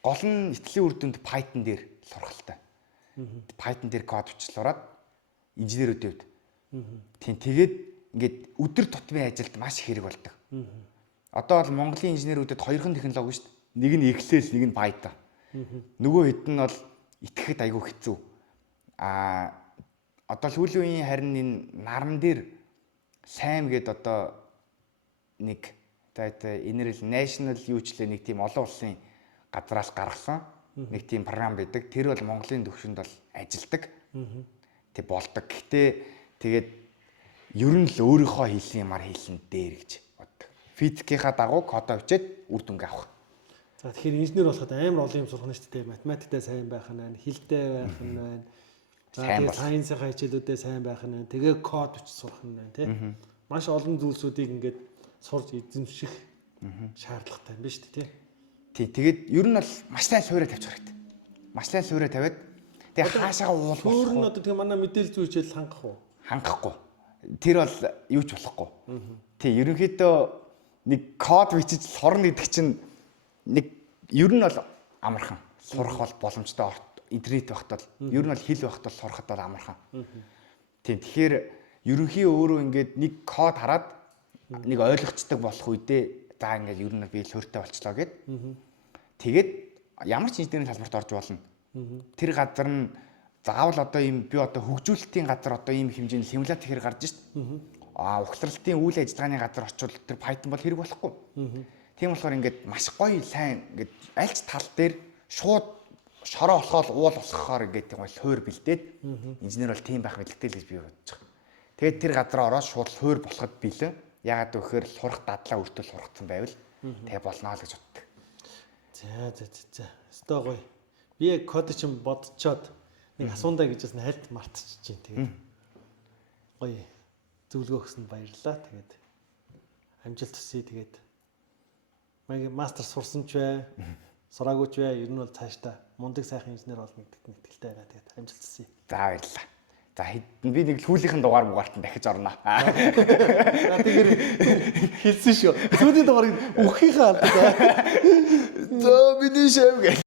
гол нь этгэлийн үр дүнд Python дээр сурахалтай. Python дээр код бичлураад инженерүүдийн хувьд. Тийм тэгээд ингээд өдөр тутмын ажилд маш их хэрэг болдог. Одоо бол Монголын инженерүүдэд хоёрхан технологи шүү дээ. Нэг нь Excel, нэг нь Python. Нөгөө хэд нь бол итгэхэд айгүй хэцүү. Одоо сүүлийн үеийн харин энэ наран дээр сайн гээд одоо нэг энэрл national юучлээ нэг тийм олон улсын газраас гаргасан нэг тийм програм байдаг. Тэр бол Монголын төвшөнд бол ажилдаг. Тэг болдог. Гэхдээ тэгээд ер нь л өөрийнхөө хийсэн юмар хийлэн дээр гэж боддог. Физикийнхаа дагуу кодоо бичээд үр дүнгээ авах. За тэгэхээр инженер болоход амар олон юм сурах нь шүү дээ. Математиктэй сайн байх нь байна, хэлтэй байх нь байна. За тэгээд сайенсийнхаа хичээлүүдэд сайн байх нь байна. Тэгээ код бич сурах нь байна, тий. Маш олон зүйлсүүдийг ингээд сурж эзэмших шаардлагатай юм байна шүү дээ, тий. Тэгээд ер нь бол маш сайн суурь тавьчих хэрэгтэй. Маш сайн суурь тавиад тэгээ хаашаа уул болох. Өөр нь одоо тэгээ манай мэдээлэл зүй хичээл хангах уу? Хангахгүй. Тэр бол юу ч болохгүй. Тий, ерөнхийдөө нэг код бичиж сурна гэдэг чинь нэг ер нь бол амархан. Сурах бол боломжтой. Интернет байхад бол ер нь бол хэл байхад бол сурахад бол амархан. Тийм. Тэгэхээр ерөнхий өөрөө ингээд нэг код хараад нэг ойлгочдөг болох үедээ за ингээд ер нь би суурьтай болчлоо гэд. Тэгээд ямар ч инженерийн салбарт орж болно. Тэр газар нь заавал одоо ийм би одоо хөгжүүлэлтийн газар одоо ийм хэмжээний симуляц хэрэг гарч шít. Ухсралтын үйл ажиллагааны газар очивол тэр Python бол хэрэг болохгүй. Тийм болохоор ингээд маш гоё сайн ингээд аль ч тал дээр шууд шороо болохоол уул болохоор ингээд тийм суур бэлдээд инженер бол тийм байх мэдлэгтэй л гэж би бодож байгаа. Тэгээд тэр газараа ороод шууд суур болоход бэлэн. Яагаад гэвэл сурах дадлаа өөртөө сургацсан байвал тэгээ болно л гэж боддог. За. Өстой гоё. Би яг код чинь бодцоод нэг асуундаа гэж бас хальт мартчихжээ. Тэгээд гоё зөвлөгөө өгсөнд баярлалаа. Тэгээд амжилт хүсье. Тэгээд маяг мастер сурсан ч бай, сураагүй ч бай, ер нь бол цаашдаа мундаг сайхан инженер болно гэдэгт итгэлтэй байгаа. Тэгээд амжилт хүсье. За баярлалаа. За хэдэн би нэг сүүлийнхэн дугаар мугаартанд дахиж орно. Тэгэхээр хэлсэн шүү. Сүүлийн дугаарыг өгөхийнхээ алдаа. За миний шав